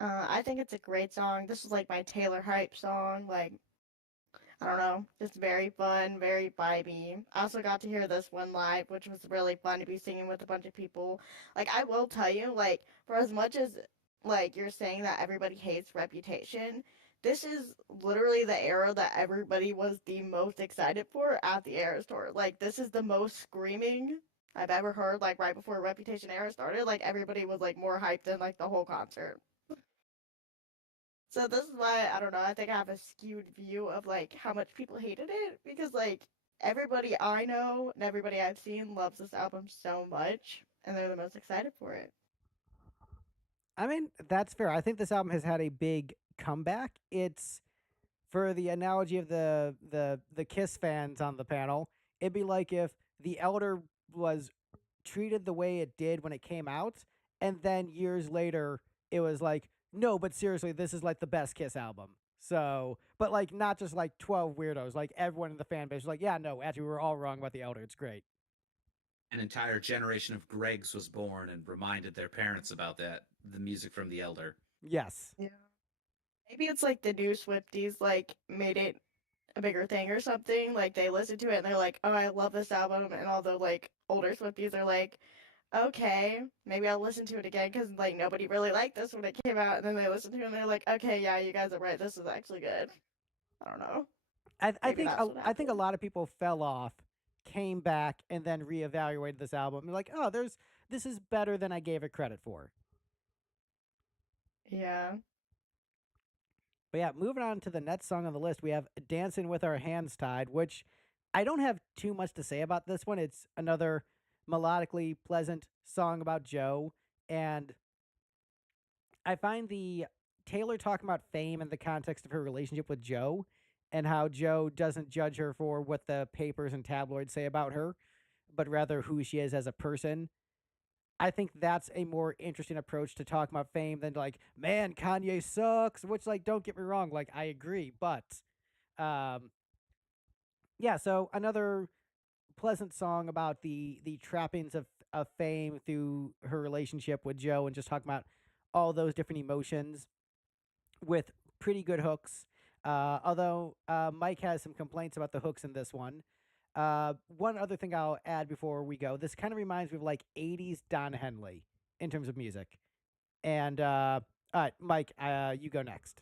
I think it's a great song. This is like my Taylor hype song. Like, I don't know, just very fun, very vibey. I also got to hear this one live, which was really fun to be singing with a bunch of people. Like, I will tell you, like, for as much as like you're saying that everybody hates Reputation, this is literally the era that everybody was the most excited for at the Eras tour. Like, this is the most screaming I've ever heard. Like, right before Reputation era started, like everybody was like more hyped than like the whole concert. So this is why I don't know. I think I have a skewed view of like how much people hated it because like everybody I know and everybody I've seen loves this album so much, and they're the most excited for it. I mean, that's fair. I think this album has had a big comeback. It's for the analogy of the Kiss fans on the panel, it'd be like if The Elder was treated the way it did when it came out, and then years later it was like, no, but seriously, this is like the best Kiss album. So, but like not just like 12 weirdos, like everyone in the fan base was like, yeah, no, actually, we were all wrong about The Elder. It's great. An entire generation of Gregs was born and reminded their parents about the music from The Elder. Yes. Yeah. Maybe it's like the new Swifties like made it a bigger thing or something. Like they listen to it and they're like, "Oh, I love this album," and all the like older Swifties are like, "Okay, maybe I'll listen to it again," because like nobody really liked this when it came out, and then they listen to it and they're like, "Okay, yeah, you guys are right. This is actually good." I don't know. Maybe that's what I think a happened. lot of people fell off, came back, and then reevaluated this album. They're like, oh, this is better than I gave it credit for. Yeah. But yeah, moving on to the next song on the list, we have Dancing with Our Hands Tied, which I don't have too much to say about this one. It's another melodically pleasant song about Joe. And I find the Taylor talking about fame in the context of her relationship with Joe and how Joe doesn't judge her for what the papers and tabloids say about her, but rather who she is as a person. I think that's a more interesting approach to talking about fame than like, man, Kanye sucks, which like don't get me wrong, like I agree, but um yeah, so another pleasant song about the trappings of fame through her relationship with Joe and just talking about all those different emotions with pretty good hooks. Although Mike has some complaints about the hooks in this one. One other thing I'll add before we go: this kind of reminds me of like '80s Don Henley in terms of music. And all right, Mike, you go next.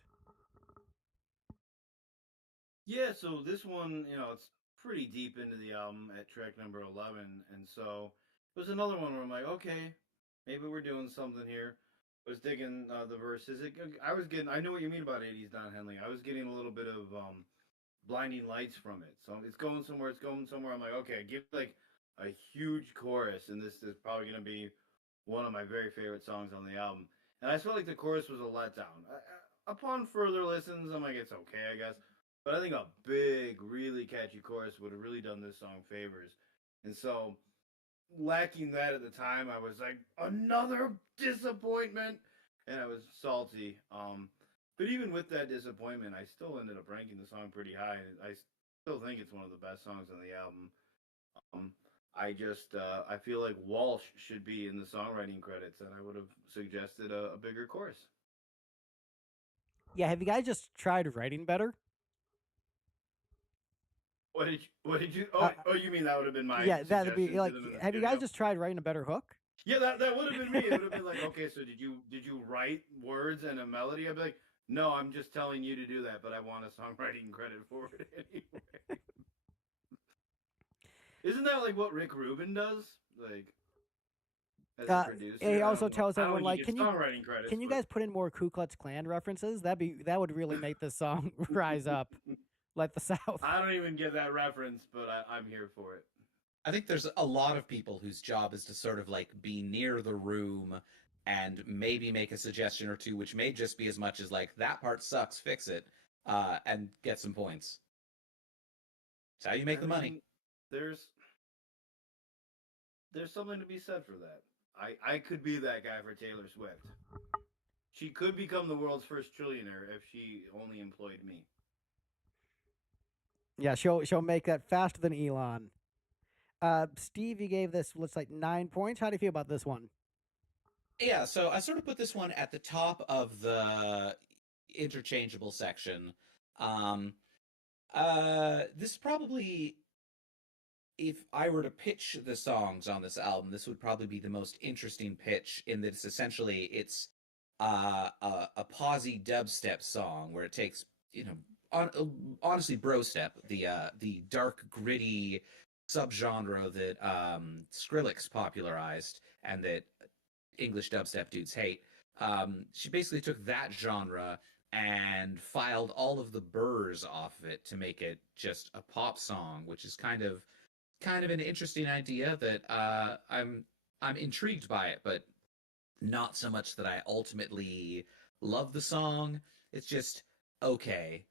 Yeah, so this one, it's pretty deep into the album at track number 11, and so it was another one where I'm like, okay, maybe we're doing something here. I was digging the verses. I know what you mean about '80s Don Henley. I was getting a little bit of blinding lights from it. So it's going somewhere. It's going somewhere. I'm like, okay, give like a huge chorus, and this is probably gonna be one of my very favorite songs on the album. And I felt like the chorus was a letdown. Upon further listens, I'm like, it's okay, I guess. But I think a big, really catchy chorus would have really done this song favors. And so, lacking that at the time, I was like, another disappointment, and I was salty. But even with that disappointment, I still ended up ranking the song pretty high. I still think it's one of the best songs on the album. Um, I feel like Walsh should be in the songwriting credits, and I would have suggested a bigger chorus. Yeah, have you guys just tried writing better? What did you? Uh, Oh, you mean that would have been my yeah, that'd be suggestion to like, them in the have you guys studio? just tried writing a better hook? Yeah, that would have been me. It would have been like, okay, so did you write words and a melody? I'd be like, no, I'm just telling you to do that, but I want a songwriting credit for it anyway. Isn't that like what Rick Rubin does? Like as a producer? He also tells I don't everyone think like, he gets songwriting credits. can you guys put in more Ku Klux Klan references? That would really make this song rise up, like the South. I don't even get that reference, but I'm here for it. I think there's a lot of people whose job is to sort of like be near the room and maybe make a suggestion or two, which may just be as much as like, that part sucks, fix it, and get some points. It's how you make the money. There's something to be said for that. I could be that guy for Taylor Swift. She could become the world's first trillionaire if she only employed me. Yeah, she'll make that faster than Elon. Steve, you gave this, looks like 9 points. How do you feel about this one? Yeah, so I sort of put this one at the top of the interchangeable section. This probably, if I were to pitch the songs on this album, this would probably be the most interesting pitch, in that it's essentially, it's a pausey dubstep song where it takes, honestly, bro step, the dark, gritty subgenre that Skrillex popularized and that English dubstep dudes hate. She basically took that genre and filed all of the burrs off of it to make it just a pop song, which is kind of an interesting idea that I'm intrigued by it, but not so much that I ultimately love the song. It's just okay.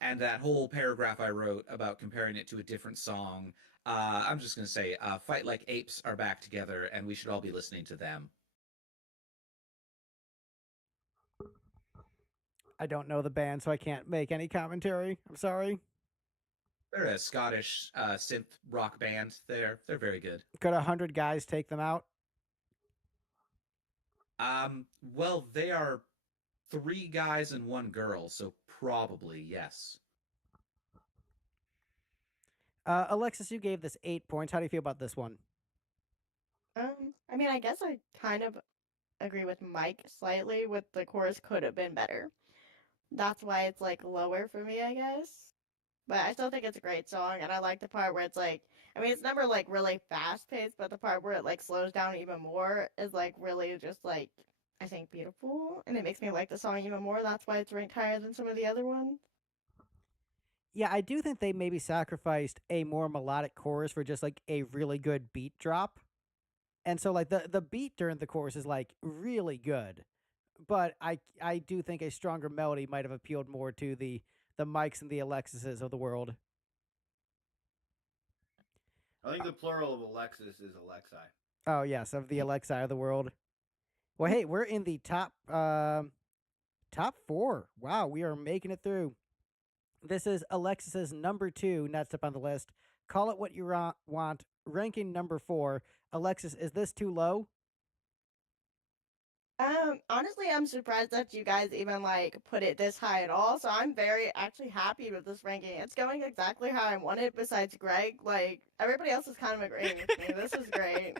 And that whole paragraph I wrote about comparing it to a different song, I'm just going to say, Fight Like Apes are back together, and we should all be listening to them. I don't know the band, so I can't make any commentary. I'm sorry. They're a Scottish synth rock band. They're very good. Could 100 guys take them out? Well, they are 3 guys and 1 girl, so probably yes. Alexis, you gave this 8 points. How do you feel about this one? I mean, I guess I kind of agree with Mike slightly with the chorus could have been better. That's why it's like lower for me, I guess. But I still think it's a great song, and I like the part where it's like, I mean, it's never like really fast paced, but the part where it like slows down even more is like really just like, I think, beautiful, and it makes me like the song even more. That's why it's ranked higher than some of the other ones. Yeah, I do think they maybe sacrificed a more melodic chorus for just like a really good beat drop. And so like the beat during the chorus is like really good. But I do think a stronger melody might have appealed more to the Mikes and the Alexises of the world. I think the plural of Alexis is Alexi. Oh yes, of the Alexi of the world. Well, hey, we're in the top 4. Wow, we are making it through. This is Alexis's number 2 next up on the list. Call It What You Want, ranking number 4. Alexis, is this too low? Honestly, I'm surprised that you guys even like put it this high at all. So I'm very actually happy with this ranking. It's going exactly how I want it. Besides Greg, like everybody else is kind of agreeing with me. This is great.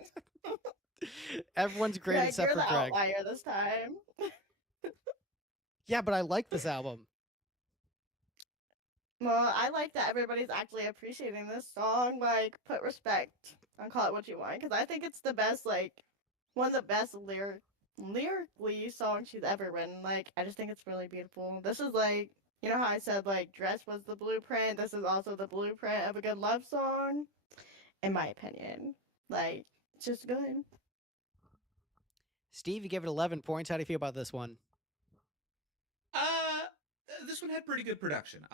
Everyone's great Greg, except you're for the Greg. outlier this time. Yeah, but I like this album. Well, I like that everybody's actually appreciating this song. Like, put respect on Call It What You Want, because I think it's the best, like, one of the best lyrically songs she's ever written. Like, I just think it's really beautiful. This is like, you know how I said, like, Dress was the blueprint? This is also the blueprint of a good love song, in my opinion. Like, it's just good. Steve, you gave it 11 points. How do you feel about this one? This one had pretty good production.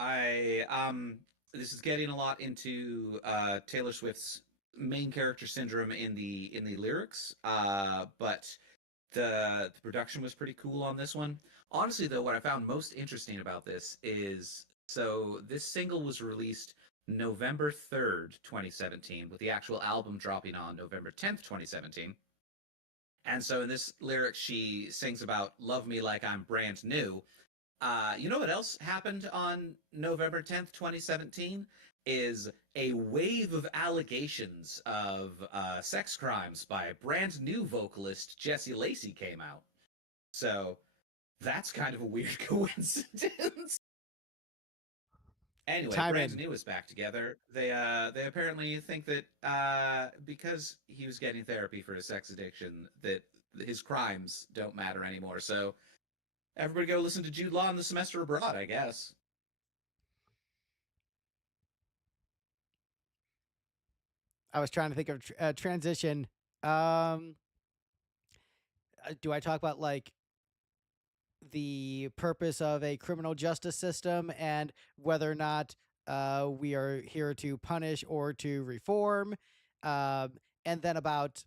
This is getting a lot into Taylor Swift's main character syndrome in the lyrics, but the production was pretty cool on this one. Honestly, though, what I found most interesting about this is, so this single was released November 3rd, 2017, with the actual album dropping on November 10th, 2017. And so in this lyric, she sings about love me like I'm brand new. You know what else happened on November 10th, 2017? is a wave of allegations of sex crimes by brand new vocalist Jesse Lacey came out. So that's kind of a weird coincidence. Anyway, Brand New is back together. They apparently think that because he was getting therapy for his sex addiction, that his crimes don't matter anymore. So everybody go listen to Jude Law in The Semester Abroad, I guess. I was trying to think of transition. Do I talk about like the purpose of a criminal justice system and whether or not we are here to punish or to reform? And then about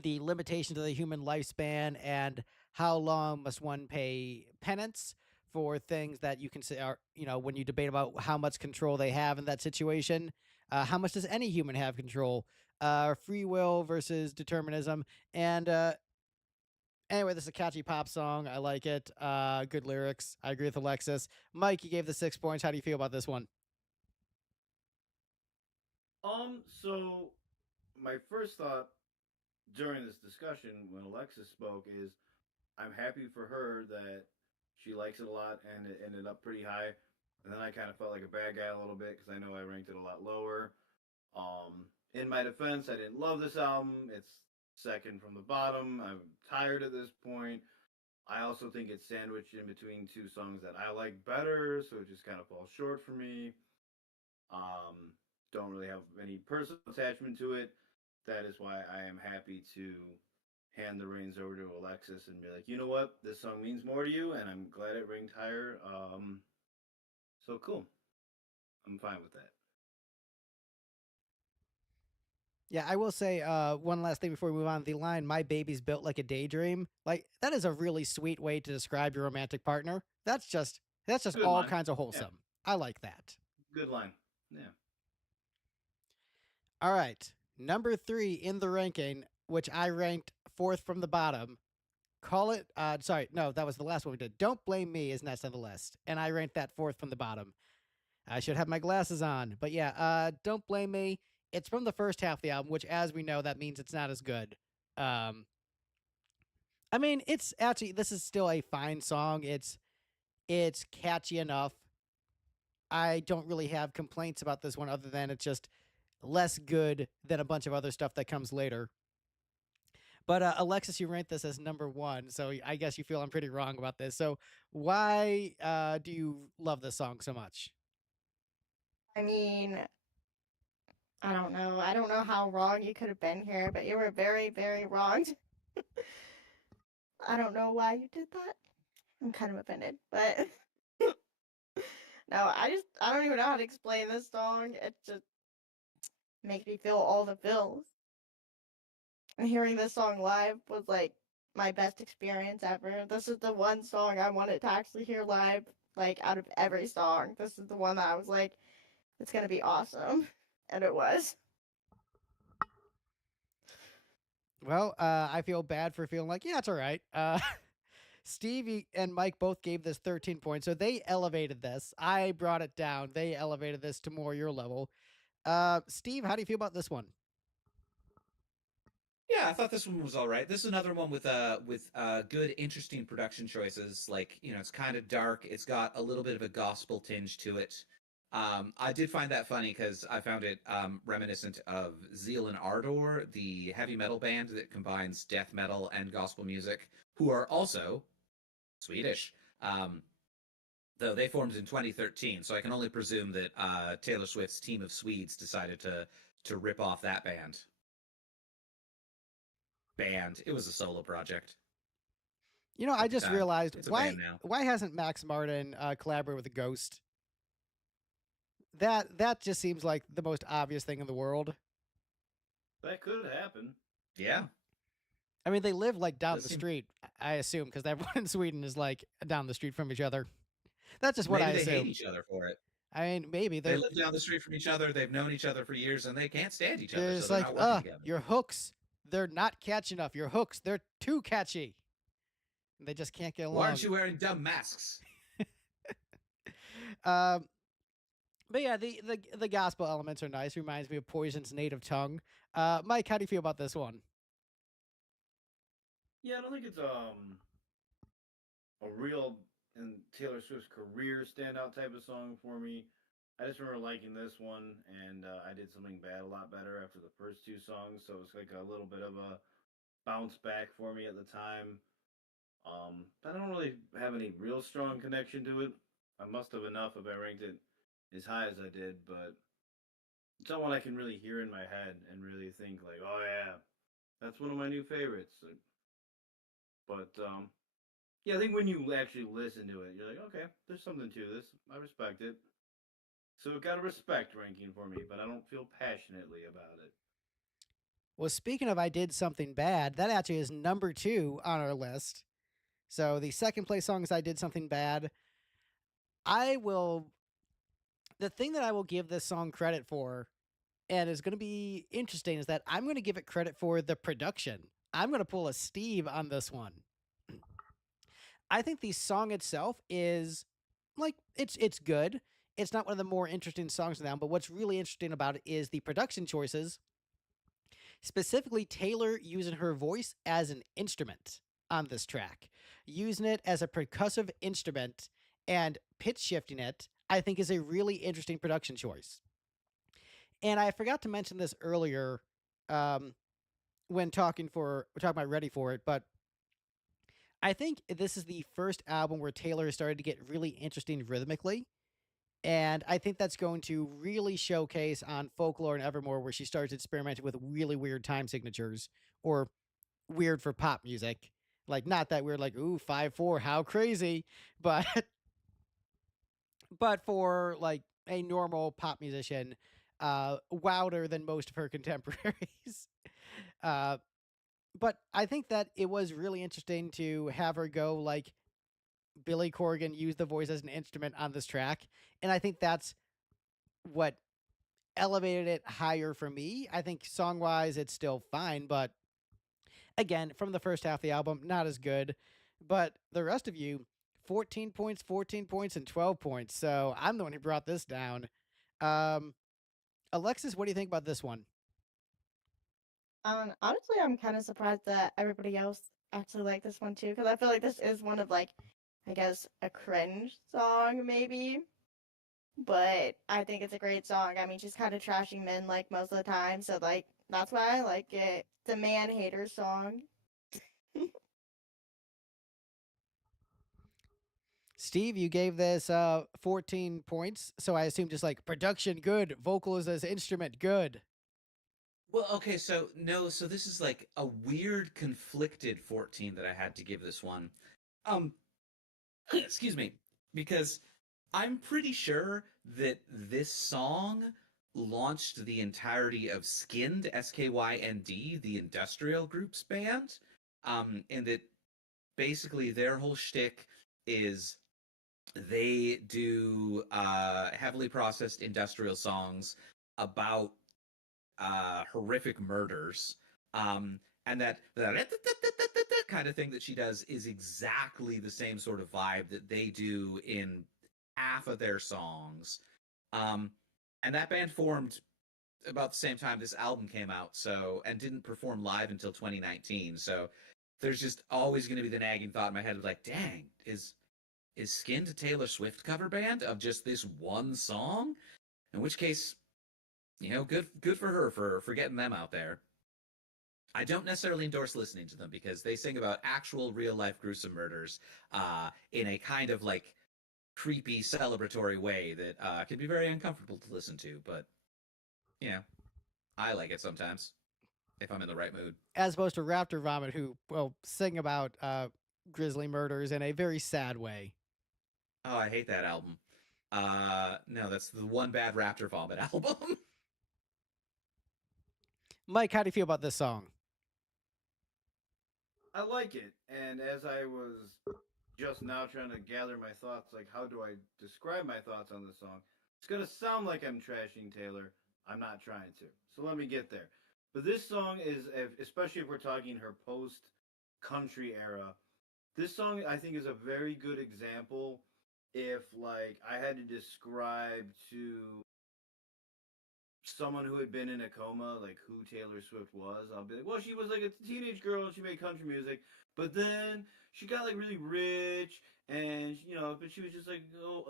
the limitations of the human lifespan and how long must one pay penance for things that you can say are, you know, when you debate about how much control they have in that situation, how much does any human have control? Free will versus determinism. And anyway, this is a catchy pop song. I like it. Good lyrics. I agree with Alexis. Mike, you gave the 6 points. How do you feel about this one? So my first thought during this discussion when Alexis spoke is I'm happy for her that she likes it a lot and it ended up pretty high. And then I kind of felt like a bad guy a little bit because I know I ranked it a lot lower. In my defense, I didn't love this album. It's second from the bottom. I'm tired at this point. I also think it's sandwiched in between two songs that I like better, so it just kind of falls short for me. Don't really have any personal attachment to it. That is why I am happy to hand the reins over to Alexis and be like, you know what, this song means more to you, and I'm glad it ranked higher. So cool. I'm fine with that. Yeah, I will say one last thing before we move on. The line "My baby's built like a daydream," like that is a really sweet way to describe your romantic partner. That's just Good all line. kinds of wholesome. Yeah. I like that. Good line. Yeah. All right, number 3 in the ranking, which I ranked 4th from the bottom. Call it. Sorry, no, that was the last one we did. Don't Blame Me is next on the list, and I ranked that 4th from the bottom. I should have my glasses on, but yeah, Don't Blame Me. It's from the first half of the album, which, as we know, that means it's not as good. I mean, it's actually, this is still a fine song. It's catchy enough. I don't really have complaints about this one other than it's just less good than a bunch of other stuff that comes later. But Alexis, you ranked this as number 1, so I guess you feel I'm pretty wrong about this. So why do you love this song so much? I mean, I don't know. I don't know how wrong you could have been here, but you were very, very wrong. I don't know why you did that. I'm kind of offended, but no, I don't even know how to explain this song. It just makes me feel all the feels. And hearing this song live was like my best experience ever. This is the one song I wanted to actually hear live, like out of every song. This is the one that I was like, it's gonna be awesome. And it was. Well, I feel bad for feeling like, yeah, it's all right. Steve and Mike both gave this 13 points, so they elevated this. I brought it down. They elevated this to more your level. Steve, how do you feel about this one? Yeah, I thought this one was all right. This is another one with good, interesting production choices. Like, you know, it's kind of dark. It's got a little bit of a gospel tinge to it. I did find that funny because I found it reminiscent of Zeal and Ardor, the heavy metal band that combines death metal and gospel music, who are also Swedish. Though they formed in 2013, so I can only presume that Taylor Swift's team of Swedes decided to rip off that band. It was a solo project. You know, I just realized why hasn't Max Martin collaborated with a Ghost? That just seems like the most obvious thing in the world. That could happen. Yeah. I mean, they live like down the street, I assume, because everyone in Sweden is like down the street from each other. That's just what I assume. They hate each other for it. I mean, maybe they live down the street from each other. They've known each other for years, and they can't stand each other. It's so like, your hooks, they're not catchy enough. Your hooks, they're too catchy. They just can't get along. Why aren't you wearing dumb masks? But But yeah, the gospel elements are nice. Reminds me of Poison's Native Tongue. Mike, how do you feel about this one? Yeah, I don't think it's a real in Taylor Swift's career standout type of song for me. I just remember liking this one, and I did something bad a lot better after the first two songs, so it's like a little bit of a bounce back for me at the time. But I don't really have any real strong connection to it. I must have enough if I ranked it as high as I did, but it's not one I can really hear in my head and really think like, oh yeah, that's one of my new favorites. But yeah, I think when you actually listen to it, you're like, okay, there's something to this. I respect it. So it got a respect ranking for me, but I don't feel passionately about it. Well, speaking of I did something bad, that actually is number 2 on our list. So the second place song is I did something bad. I will. The thing that I will give this song credit for, and is going to be interesting, is that I'm going to give it credit for the production. I'm going to pull a Steve on this one. I think the song itself is like it's good. It's not one of the more interesting songs now, but what's really interesting about it is the production choices, specifically Taylor using her voice as an instrument on this track, using it as a percussive instrument and pitch shifting it. I think is a really interesting production choice. And I forgot to mention this earlier um, when talking about Ready for It, but I think this is the first album where Taylor started to get really interesting rhythmically. And I think that's going to really showcase on Folklore and Evermore, where she starts experimenting with really weird time signatures or weird for pop music. Like, not that weird, like, ooh, 5/4, how crazy. But, but for like a normal pop musician, wilder than most of her contemporaries. uh, but I think that it was really interesting to have her go like Billy Corgan use the voice as an instrument on this track. And I think that's what elevated it higher for me. I think song wise, it's still fine, but again, from the first half of the album, not as good. But the rest of you, 14 points, and 12 points. So I'm the one who brought this down. Um, Alexis, what do you think about this one? Honestly, I'm kind of surprised that everybody else actually liked this one too, because I feel like this is one of like, I guess, a cringe song maybe, but I think it's a great song. I mean, she's kind of trashing men like most of the time, so like that's why I like it. It's a man hater song. Steve, you gave this 14 points, so I assume just like production good, vocals as instrument good. Well, okay, so no, so this is like a weird conflicted 14 that I had to give this one. Um, excuse me, because I'm pretty sure that this song launched the entirety of Skinned, SKYND, the Industrial Group's band. And that basically their whole shtick is they do heavily processed industrial songs about horrific murders. And that kind of thing that she does is exactly the same sort of vibe that they do in half of their songs. Um, and that band formed about the same time this album came out, so, and didn't perform live until 2019. So there's just always going to be the nagging thought in my head of like, dang, is Skinned a Taylor Swift cover band of just this one song? In which case, good for her for getting them out there. I don't necessarily endorse listening to them because they sing about actual real life gruesome murders in a kind of like creepy celebratory way that can be very uncomfortable to listen to. But I like it sometimes if I'm in the right mood. As opposed to Raptor Vomit, who will sing about grisly murders in a very sad way. Oh, I hate that album. No, that's the one bad Raptor Vomit album. Mike, how do you feel about this song? I like it, and as I was just now trying to gather my thoughts, like how do I describe my thoughts on the song? It's gonna sound like I'm trashing Taylor. I'm not trying to. So let me get there. But this song is, especially if we're talking her post country era, this song I think is a very good example. If like I had to describe to someone who had been in a coma, like who Taylor Swift was, I'll be like, well, she was like a teenage girl and she made country music, but then she got like really rich and but she was just like, oh,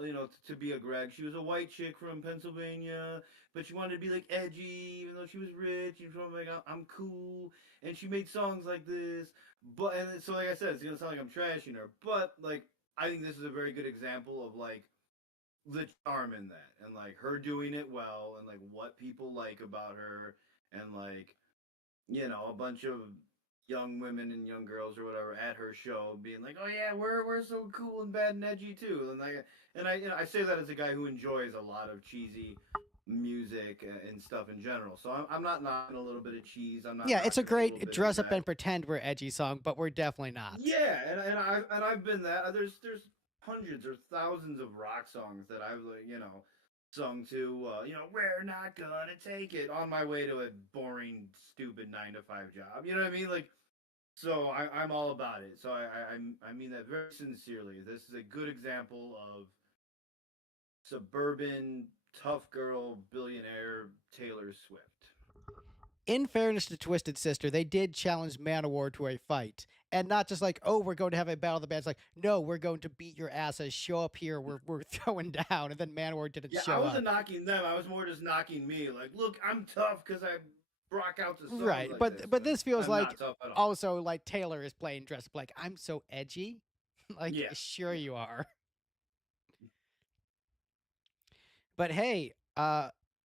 to be a Greg, she was a white chick from Pennsylvania, but she wanted to be like edgy, even though she was rich. And she was like, I'm cool, and she made songs like this. But and so like I said, it's gonna sound like I'm trashing her, but like I think this is a very good example of like the charm in that and like her doing it well and like what people like about her and like a bunch of young women and young girls or whatever at her show being like, oh yeah, we're so cool and bad and edgy too. And like I say that as a guy who enjoys a lot of cheesy music and stuff in general, so I'm not knocking a little bit of cheese. I'm not Yeah, it's a knocking little great bit dress of up that. and pretend we're edgy song, but we're definitely not. Yeah, and I've been that. There's hundreds or thousands of rock songs that I've sung to. We're not gonna take it on my way to a boring, stupid 9 to 5 job. You know what I mean? Like, so I'm all about it. So I mean that very sincerely. This is a good example of suburban tough girl billionaire Taylor Swift. In fairness to Twisted Sister, they did challenge Manowar to a fight. And not just like, oh, we're going to have a battle of the bands. Like, no, we're going to beat your asses. Show up here. We're throwing down. And then Manowar didn't Yeah, show I up. wasn't knocking them. I was more just knocking me. Like, look, I'm tough because I rock out to songs Right, like but this. but this feels I'm like not tough at all. also like Taylor is playing dressed up like I'm so edgy. Like, Yeah. sure you are. But hey,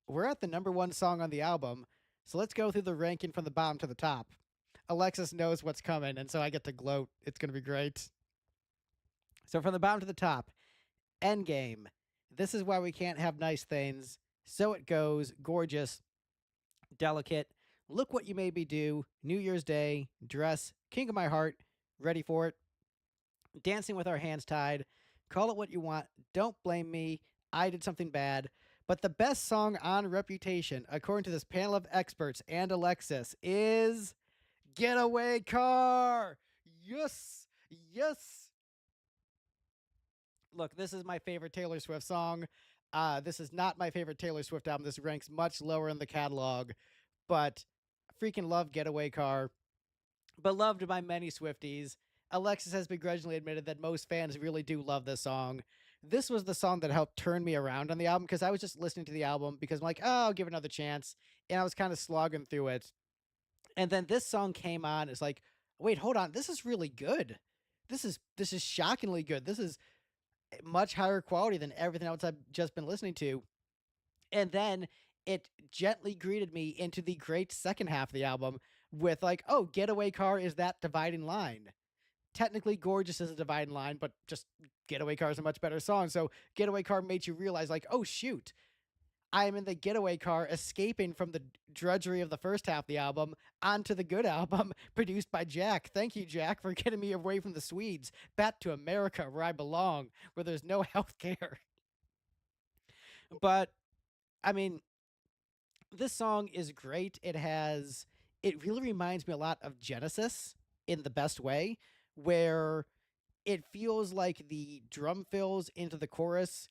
we're at the number one song on the album, so let's go through the ranking from the bottom to the top. Alexis knows what's coming, and so I get to gloat. It's gonna be great. So from the bottom to the top, Endgame. This is why we can't have nice things. So it goes. Gorgeous. Delicate. Look what you made me do. New Year's Day. Dress. King of my heart. Ready for it. Dancing with our hands tied. Call it what you want. Don't blame me. I did something bad. But the best song on Reputation, according to this panel of experts and Alexis, is Getaway Car. Yes. Yes. Look, this is my favorite Taylor Swift song. This is not my favorite Taylor Swift album. This ranks much lower in the catalog, but I freaking love Getaway Car. Beloved by many Swifties. Alexis has begrudgingly admitted that most fans really do love this song. This was the song that helped turn me around on the album because I was just listening to the album because I'm like, oh, I'll give it another chance. And I was kind of slogging through it. And then this song came on. It's like, wait, hold on. This is really good. This is shockingly good. This is much higher quality than everything else I've just been listening to. And then it gently greeted me into the great second half of the album with like, oh, Getaway Car is that dividing line. Technically, Gorgeous is a dividing line, but just Getaway Car is a much better song. So Getaway Car made you realize like, oh, shoot. I'm in the getaway car escaping from the drudgery of the first half of the album onto the good album produced by Jack. Thank you, Jack, for getting me away from the Swedes back to America where I belong, where there's no health care. But, I mean, this song is great. It really reminds me a lot of Genesis in the best way, where it feels like the drum fills into the chorus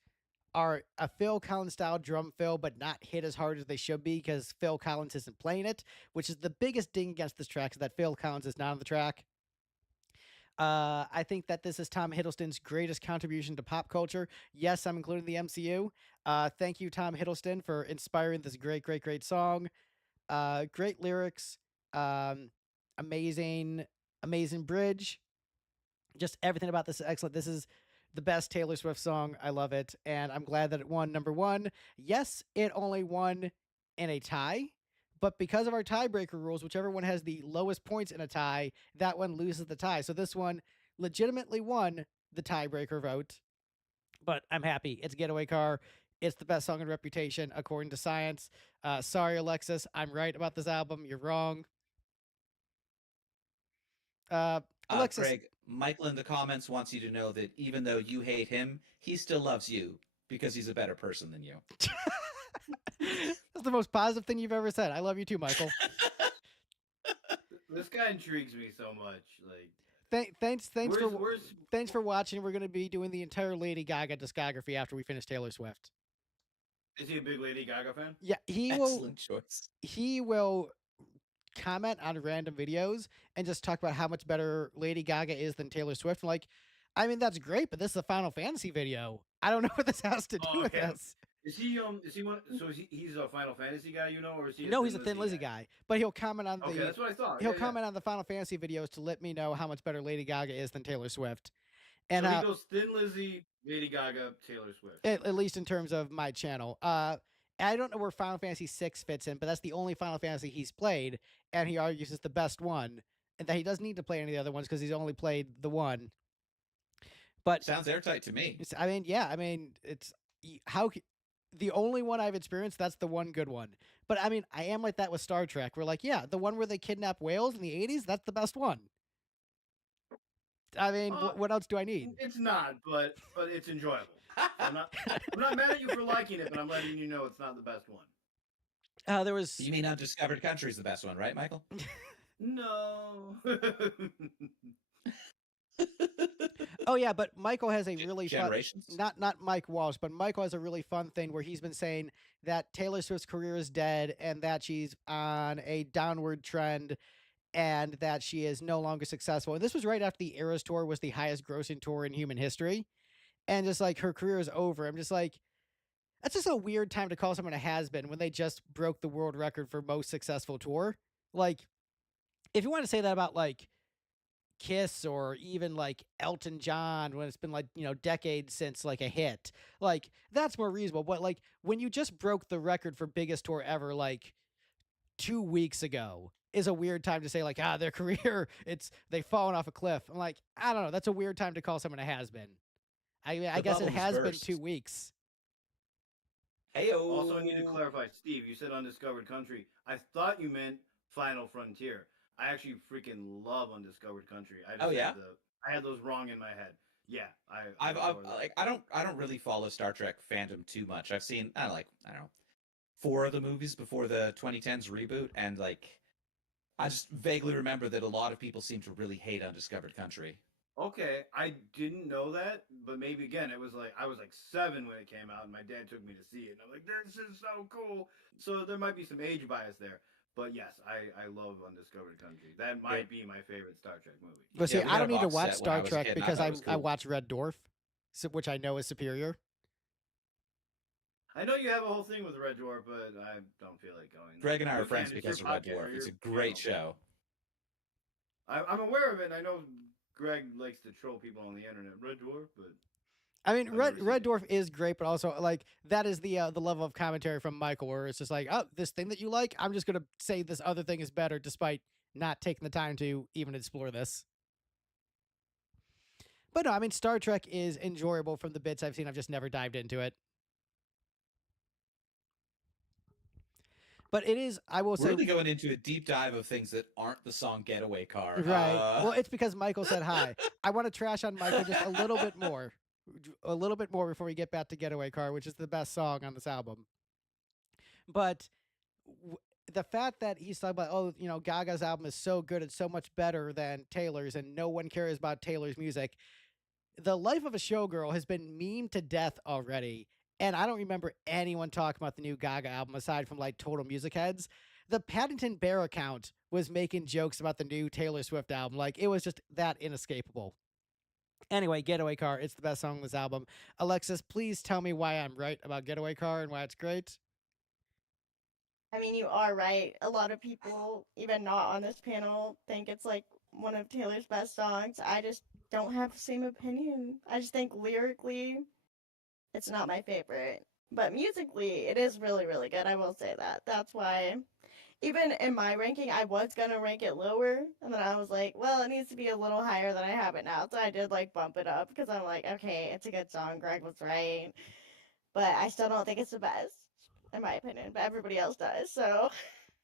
are a Phil Collins style drum fill, but not hit as hard as they should be because Phil Collins isn't playing it, which is the biggest ding against this track, is that Phil Collins is not on the track. I think that this is Tom Hiddleston's greatest contribution to pop culture. Yes, I'm including the MCU. Thank you, Tom Hiddleston, for inspiring this great, great, great song. Great lyrics. Amazing, amazing bridge. Just everything about this is excellent. This is the best Taylor Swift song. I love it. And I'm glad that it won number one. Yes, it only won in a tie. But because of our tiebreaker rules, whichever one has the lowest points in a tie, that one loses the tie. So this one legitimately won the tiebreaker vote. But I'm happy. It's Getaway Car. It's the best song in Reputation, according to science. Sorry, Alexis. I'm right about this album. You're wrong. Alexis. Greg, Michael in the comments wants you to know that even though you hate him, he still loves you because he's a better person than you. That's the most positive thing you've ever said. I love you too, Michael. This guy intrigues me so much. Like, thanks for watching. We're going to be doing the entire Lady Gaga discography after we finish Taylor Swift. Is he a big Lady Gaga fan? Yeah, Excellent choice. he will comment on random videos and just talk about how much better Lady Gaga is than Taylor Swift. I'm like, I mean, that's great, but this is a Final Fantasy video. I don't know what this has to do Oh, with okay. this. Is he one? So he's a Final Fantasy guy, or is he? No, he's a Thin Lizzy guy, but he'll comment on Okay, the that's what I thought. he'll Yeah, comment on the Final Fantasy videos to let me know how much better Lady Gaga is than Taylor Swift. yeah. And So he goes Thin Lizzy, Lady Gaga, Taylor Swift. at least in terms of my channel. I don't know where Final Fantasy VI fits in, but that's the only Final Fantasy he's played, and he argues it's the best one, and that he doesn't need to play any of the other ones because he's only played the one. But Sounds airtight to me. I mean, yeah, I mean, it's how the only one I've experienced, that's the one good one. But I mean, I am like that with Star Trek. We're like, yeah, the one where they kidnap whales in the 80s, that's the best one. I mean, what else do I need? It's not, but it's enjoyable. I'm not mad at you for liking it, but I'm letting you know it's not the best one. There was. You mean Undiscovered Country is the best one, right, Michael? No. Oh yeah, but Michael has a really fun, Generations? not Mike Walsh, but Michael has a really fun thing where he's been saying that Taylor Swift's career is dead and that she's on a downward trend and that she is no longer successful. And this was right after the Eras tour was the highest grossing tour in human history. And just like her career is over. I'm just like, that's just a weird time to call someone a has-been when they just broke the world record for most successful tour. Like, if you want to say that about like Kiss or even like Elton John when it's been like, decades since like a hit, like that's more reasonable. But like when you just broke the record for biggest tour ever like 2 weeks ago is a weird time to say like, their career, they've fallen off a cliff. I'm like, I don't know. That's a weird time to call someone a has-been. I guess it has been 2 weeks. Heyo. Also, I need to clarify, Steve, you said Undiscovered Country. I thought you meant Final Frontier. I actually freaking love Undiscovered Country. I had those wrong in my head. Yeah, I don't really follow Star Trek fandom too much. I've seen I don't know 4 of the movies before the 2010s reboot, and like I just vaguely remember that a lot of people seem to really hate Undiscovered Country. Okay, I didn't know that, but maybe again, it was like I was like 7 when it came out, and my dad took me to see it, and I'm like, this is so cool. So there might be some age bias there, but yes, I love Undiscovered Country. That might be my favorite Star Trek movie. But see, we I got don't a need to box watch set when I Star was a Trek kid, and I because thought it was I cool. watch Red Dwarf, which I know is superior. I know you have a whole thing with Red Dwarf, but I don't feel like going. Greg and I You are friends can, it's because your of Red podcast, Dwarf. It's a your great channel. show. I'm aware of it, and I know Greg likes to troll people on the internet. Red Dwarf, but I mean, I've never seen Red it. Dwarf is great, but also like that is the level of commentary from Michael where it's just like, oh, this thing that you like, I'm just gonna say this other thing is better, despite not taking the time to even explore this. But no, I mean, Star Trek is enjoyable from the bits I've seen. I've just never dived into it. But it is, I will We're say, really going into a deep dive of things that aren't the song Getaway Car. right. Well, it's because Michael said hi. I want to trash on Michael just a little bit more. A little bit more before we get back to Getaway Car, which is the best song on this album. But the fact that he's talking about, oh, Gaga's album is so good, it's so much better than Taylor's, and no one cares about Taylor's music. The Life of a Showgirl has been memed to death already, and I don't remember anyone talking about the new Gaga album aside from like total music heads. The Paddington Bear account was making jokes about the new Taylor Swift album. Like, it was just that inescapable. Anyway, Getaway Car, it's the best song on this album. Alexis, please tell me why I'm right about Getaway Car and why it's great. I mean, you are right. A lot of people, even not on this panel, think it's like one of Taylor's best songs. I just don't have the same opinion. I just think lyrically, it's not my favorite. But musically, it is really, really good. I will say that. That's why, even in my ranking, I was going to rank it lower. And then I was like, well, it needs to be a little higher than I have it now. So I did like bump it up because I'm like, okay, it's a good song. Greg was right. But I still don't think it's the best, in my opinion. But everybody else does. So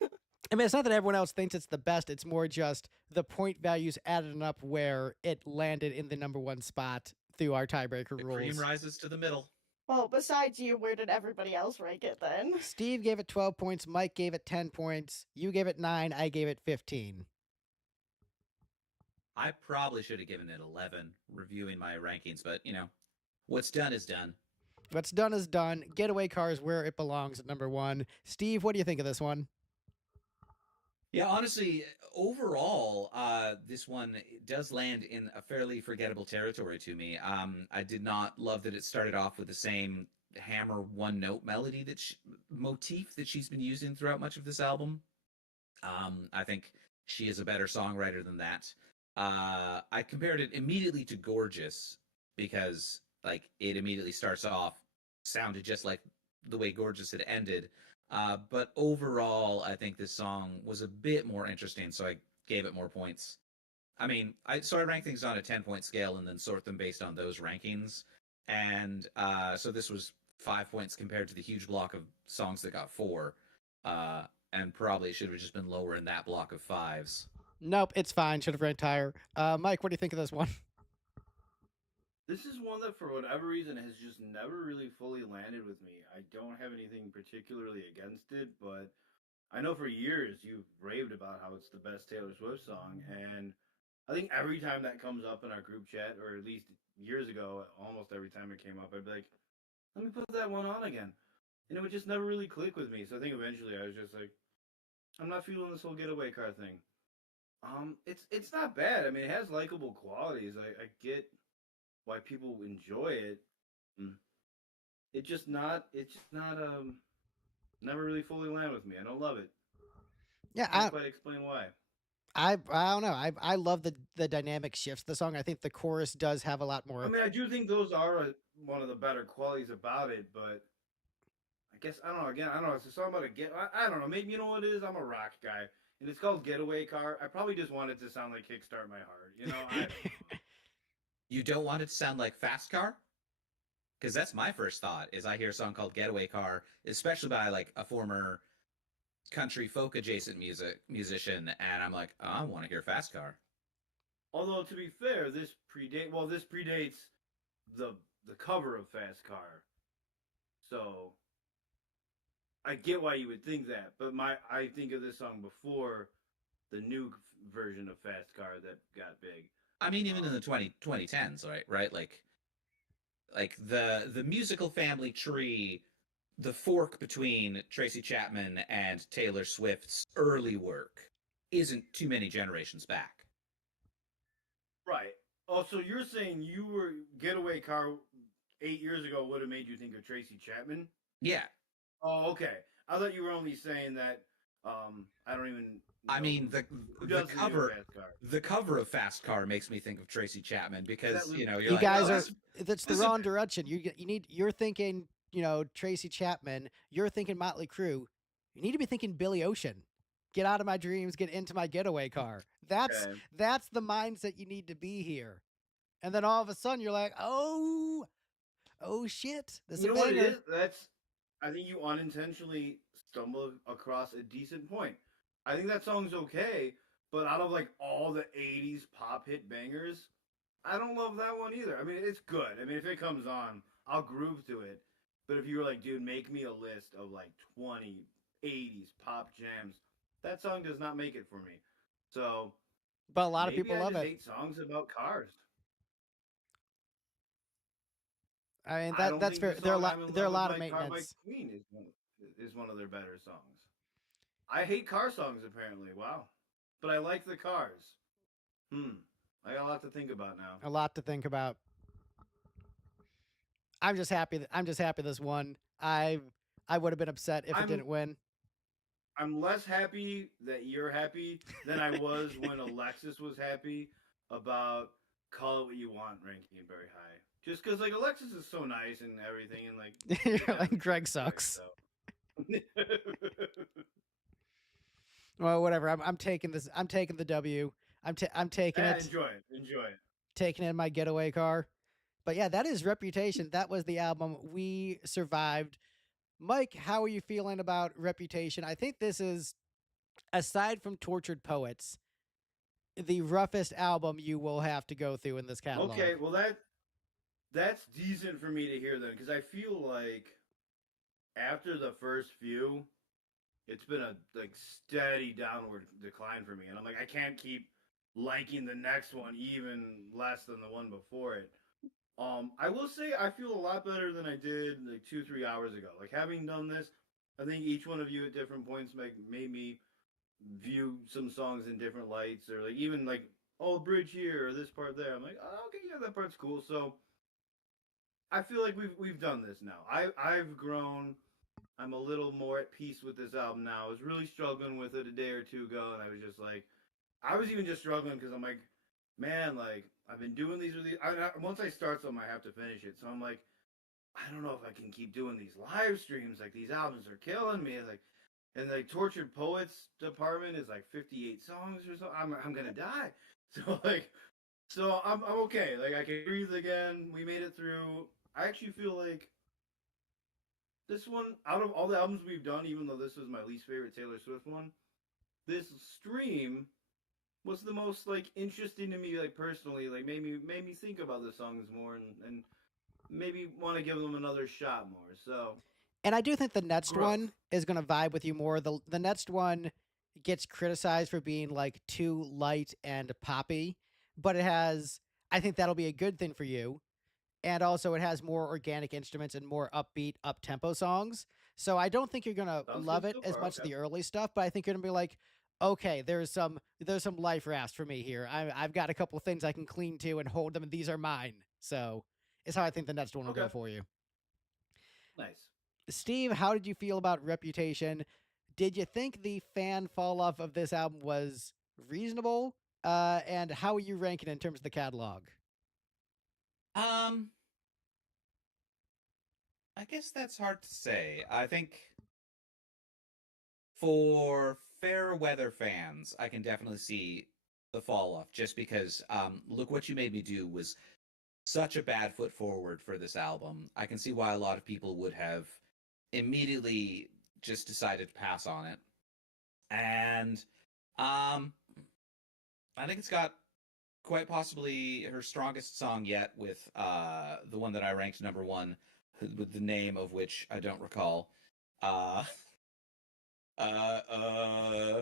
I mean, it's not that everyone else thinks it's the best. It's more just the point values added up where it landed in the number 1 spot through our tiebreaker The rules. cream rises to the middle. well, besides you, where did everybody else rank it then? Steve gave it 12 points. Mike gave it 10 points. You gave it 9. I gave it 15. I probably should have given it 11 reviewing my rankings, but what's done is done. What's done is done. Getaway Car is where it belongs at number 1. Steve, what do you think of this one? Yeah, honestly, overall, this one does land in a fairly forgettable territory to me. I did not love that it started off with the same hammer one note melody motif that she's been using throughout much of this album. I think she is a better songwriter than that. I compared it immediately to Gorgeous because like it immediately starts off sounded just like the way Gorgeous had ended. But overall, I think this song was a bit more interesting, so I gave it more points. I mean, I rank things on a 10-point scale and then sort them based on those rankings. And so this was 5 points compared to the huge block of songs that got 4. And probably should have just been lower in that block of 5s. Nope, it's fine. Should have ranked higher. Mike, what do you think of this one? This is one that, for whatever reason, has just never really fully landed with me. I don't have anything particularly against it, but I know for years you've raved about how it's the best Taylor Swift song, and I think every time that comes up in our group chat, or at least years ago, almost every time it came up, I'd be like, let me put that one on again. And it would just never really click with me. So I think eventually I was just like, I'm not feeling this whole Getaway Car thing. It's not bad. I mean, it has likable qualities. I get why people enjoy it. It's just not never really fully land with me. I don't love it. Yeah, Can't quite explain why. I don't know. I love the dynamic shifts of the song. I think the chorus does have a lot more. I mean, I do think those are one of the better qualities about it, but I guess I don't know. Again, I don't know. It's a song about I don't know. Maybe you know what it is. I'm a rock guy, and it's called Getaway Car. I probably just want it to sound like Kickstart My Heart. You know, I don't know. You don't want it to sound like Fast Car? Because that's my first thought is I hear a song called Getaway Car, especially by like a former country folk adjacent musician, and I'm like, oh, I want to hear Fast Car. Although to be fair, this predates the cover of Fast Car, so I get why you would think that. But I think of this song before the new version of Fast Car that got big. I mean, even in the 2010s, right? Like the musical family tree, the fork between Tracy Chapman and Taylor Swift's early work isn't too many generations back. Right. Oh, so you're saying Getaway Car 8 years ago would have made you think of Tracy Chapman? Yeah. Oh, okay. I thought you were only saying that. I don't even. I mean, the cover of Fast Car makes me think of Tracy Chapman because you guys are. That's the wrong direction. You're thinking Tracy Chapman. You're thinking Motley Crue. You need to be thinking Billy Ocean. Get out of my dreams. Get into my getaway car. That's the mindset you need to be here. And then all of a sudden you're like, oh shit. This you know what it is? I think you unintentionally stumbled across a decent point. I think that song's okay, but out of like all the 80s pop hit bangers, I don't love that one either. I mean, it's good. I mean, if it comes on, I'll groove to it. But if you were like, dude, make me a list of like 20 80s pop jams, that song does not make it for me. So, but a lot of people love it. 8 songs about cars. I mean, that's fair. There are a lot of maintenance. Car by Queen is one of their better songs. I hate car songs apparently. Wow, but I like the cars. I got a lot to think about now. A lot to think about. I'm just happy this won. I would have been upset if it didn't win. I'm less happy that you're happy than I was when Alexis was happy about Call It What You Want ranking it very high. Just because like Alexis is so nice and everything, and like like Greg sucks. So. Well, whatever. I'm taking this. I'm taking the W. I'm taking it. Enjoy it. Taking it in my getaway car. But yeah, that is Reputation. That was the album we survived. Mike, how are you feeling about Reputation? I think this is, aside from Tortured Poets, the roughest album you will have to go through in this catalog. Okay, well that's decent for me to hear then, because I feel like after the first few, it's been a steady downward decline for me, and I'm like, I can't keep liking the next one even less than the one before it. I will say I feel a lot better than I did like 2-3 hours ago. Like having done this, I think each one of you at different points made me view some songs in different lights, or like even like, oh, bridge here or this part there. I'm like, oh, okay, yeah, that part's cool. So I feel like we've done this now. I've grown. I'm a little more at peace with this album now. I was really struggling with it a day or two ago, and I was just like, I was even just struggling because I'm like, man, like I've been doing these with these. Once I start something, I have to finish it. So I'm like, I don't know if I can keep doing these live streams. Like these albums are killing me. Like, and the Tortured Poets department is like 58 songs or so. I'm gonna die. So like, so I'm okay. Like I can breathe again. We made it through. I actually feel like this one, out of all the albums we've done, even though this was my least favorite Taylor Swift one, this stream was the most like interesting to me, like personally, like made me think about the songs more, and maybe want to give them another shot more. So And I do think the next growth. one is going to vibe with you more. The next one gets criticized for being like too light and poppy, but it has, I think that'll be a good thing for you. And also it has more organic instruments and more upbeat, up tempo songs. So I don't think you're going to Sounds love good it so as far. much as Okay. the early stuff, but I think you're going to be like, okay, there's some life rafts for me here. I've got a couple things I can cling to and hold them, and these are mine. So it's how I think the next one will go Okay. for you. Nice. Steve, how did you feel about Reputation? Did you think the fan fall off of this album was reasonable? And how are you ranking in terms of the catalog? Um, I guess that's hard to say. I think for fair weather fans, I can definitely see the fall off just because Look What You Made Me Do was such a bad foot forward for this album. I can see why a lot of people would have immediately just decided to pass on it. And um I think it's got quite possibly her strongest song yet, with the one that I ranked number one, with the name of which I don't recall. Uh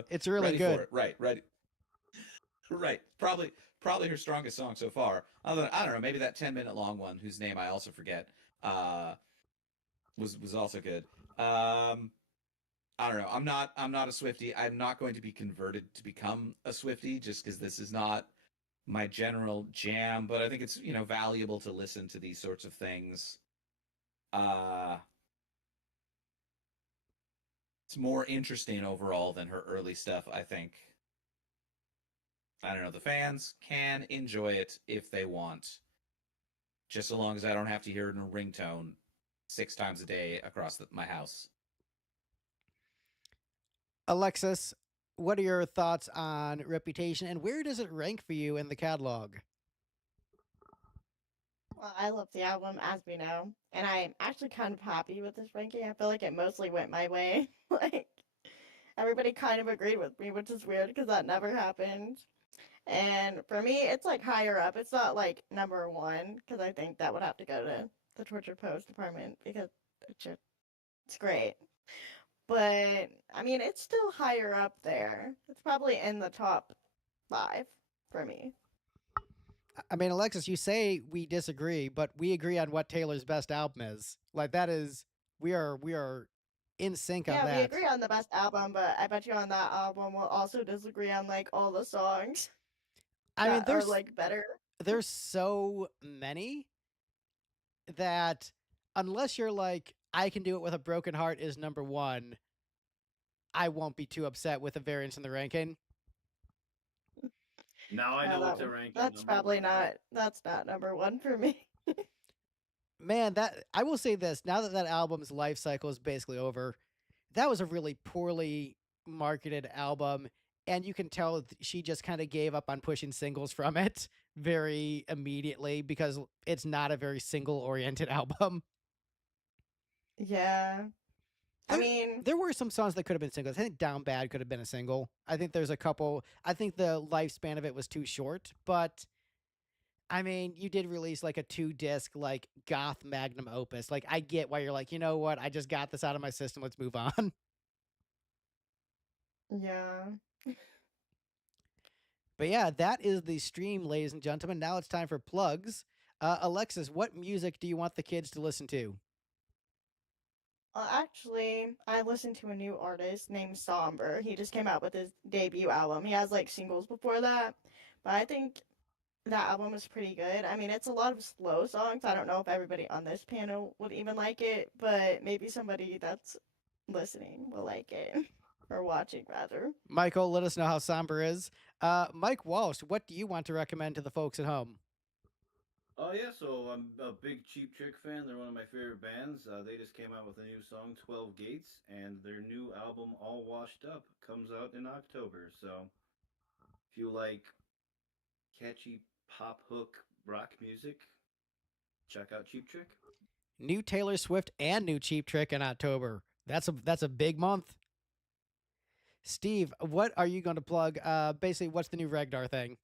It's really Ready for good. it. Right, ready. Right. Probably her strongest song so far. Other than, I don't know, maybe that 10-minute long one whose name I also forget. Was also good. I don't know. I'm not a Swiftie. I'm not going to be converted to become a Swiftie just because this is not my general jam, but I think it's, valuable to listen to these sorts of things. Uh it's more interesting overall than her early stuff, I think. I don't know. The fans can enjoy it if they want, just so long as I don't have to hear it in a ringtone 6 times a day across my house. Alexis, what are your thoughts on Reputation, and where does it rank for you in the catalog? Well, I love the album, as we know, and I'm actually kind of happy with this ranking. I feel like it mostly went my way. Like, everybody kind of agreed with me, which is weird because that never happened. And for me, it's like higher up. It's not like number one because I think that would have to go to the Tortured Poets department because it's great. But I mean, it's still higher up there. It's probably in the top five for me. I mean, Alexis, you say we disagree, but we agree on what Taylor's best album is. Like that is we are in sync on Yeah, we that. agree on the best album, but I bet you on that album we'll also disagree on like all the songs I mean, that are like better. there's so many that unless you're like I Can Do It With a Broken Heart is number 1, I won't be too upset with a variance in the ranking. Now I know what to rank. That's probably not. That's not number one for me. Man, that I will say this, now that that album's life cycle is basically over, that was a really poorly marketed album, and you can tell she just kind of gave up on pushing singles from it very immediately because it's not a very single oriented album. Yeah. I There, mean, there were some songs that could have been singles. I think Down Bad could have been a single. I think there's a couple. I think the lifespan of it was too short, but I mean, you did release like a 2-disc like goth magnum opus. Like I get why you're like, you know what? I just got this out of my system. Let's move on. yeah. But yeah, that is the stream, ladies and gentlemen. Now it's time for plugs. Alexis, what music do you want the kids to listen to? Actually, I listened to a new artist named Somber. He just came out with his debut album. He has like singles before that, but I think that album is pretty good. I mean, it's a lot of slow songs. I don't know if everybody on this panel would even like it, but maybe somebody that's listening will like it or watching rather. Michael, let us know how somber is. Mike Walsh, what do you want to recommend to the folks at home? Oh yeah, so I'm a big Cheap Trick fan. They're one of my favorite bands. They just came out with a new song, 12 Gates, and their new album, All Washed Up, comes out in October. So if you like catchy pop hook rock music, check out Cheap Trick. New Taylor Swift and new Cheap Trick in October. That's a big month. Steve, what are you going to plug? Basically, what's the new Regdar thing?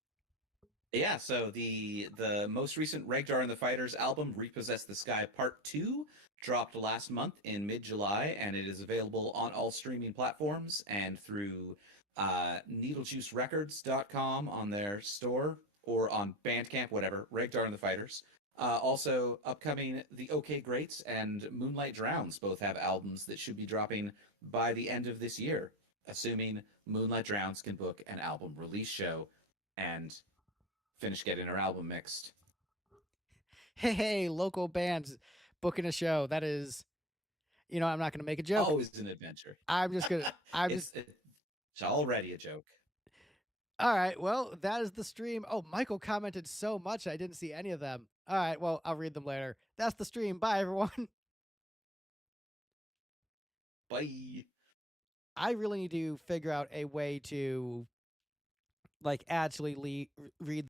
Yeah, so the most recent Regdar and the Fighters album, Repossess the Sky Part 2, dropped last month in mid-July, and it is available on all streaming platforms and through needlejuicerecords.com on their store or on Bandcamp, whatever, Regdar and the Fighters. Also, upcoming The OK Greats and Moonlight Drowns both have albums that should be dropping by the end of this year, assuming Moonlight Drowns can book an album release show and finish getting her album mixed. Hey, local bands booking a show. That is, I'm not going to make a joke. Always an adventure. I'm just going to, it's already a joke. All right. Well, that is the stream. Oh, Michael commented so much. I didn't see any of them. All right. Well, I'll read them later. That's the stream. Bye, everyone. Bye. I really need to figure out a way to actually read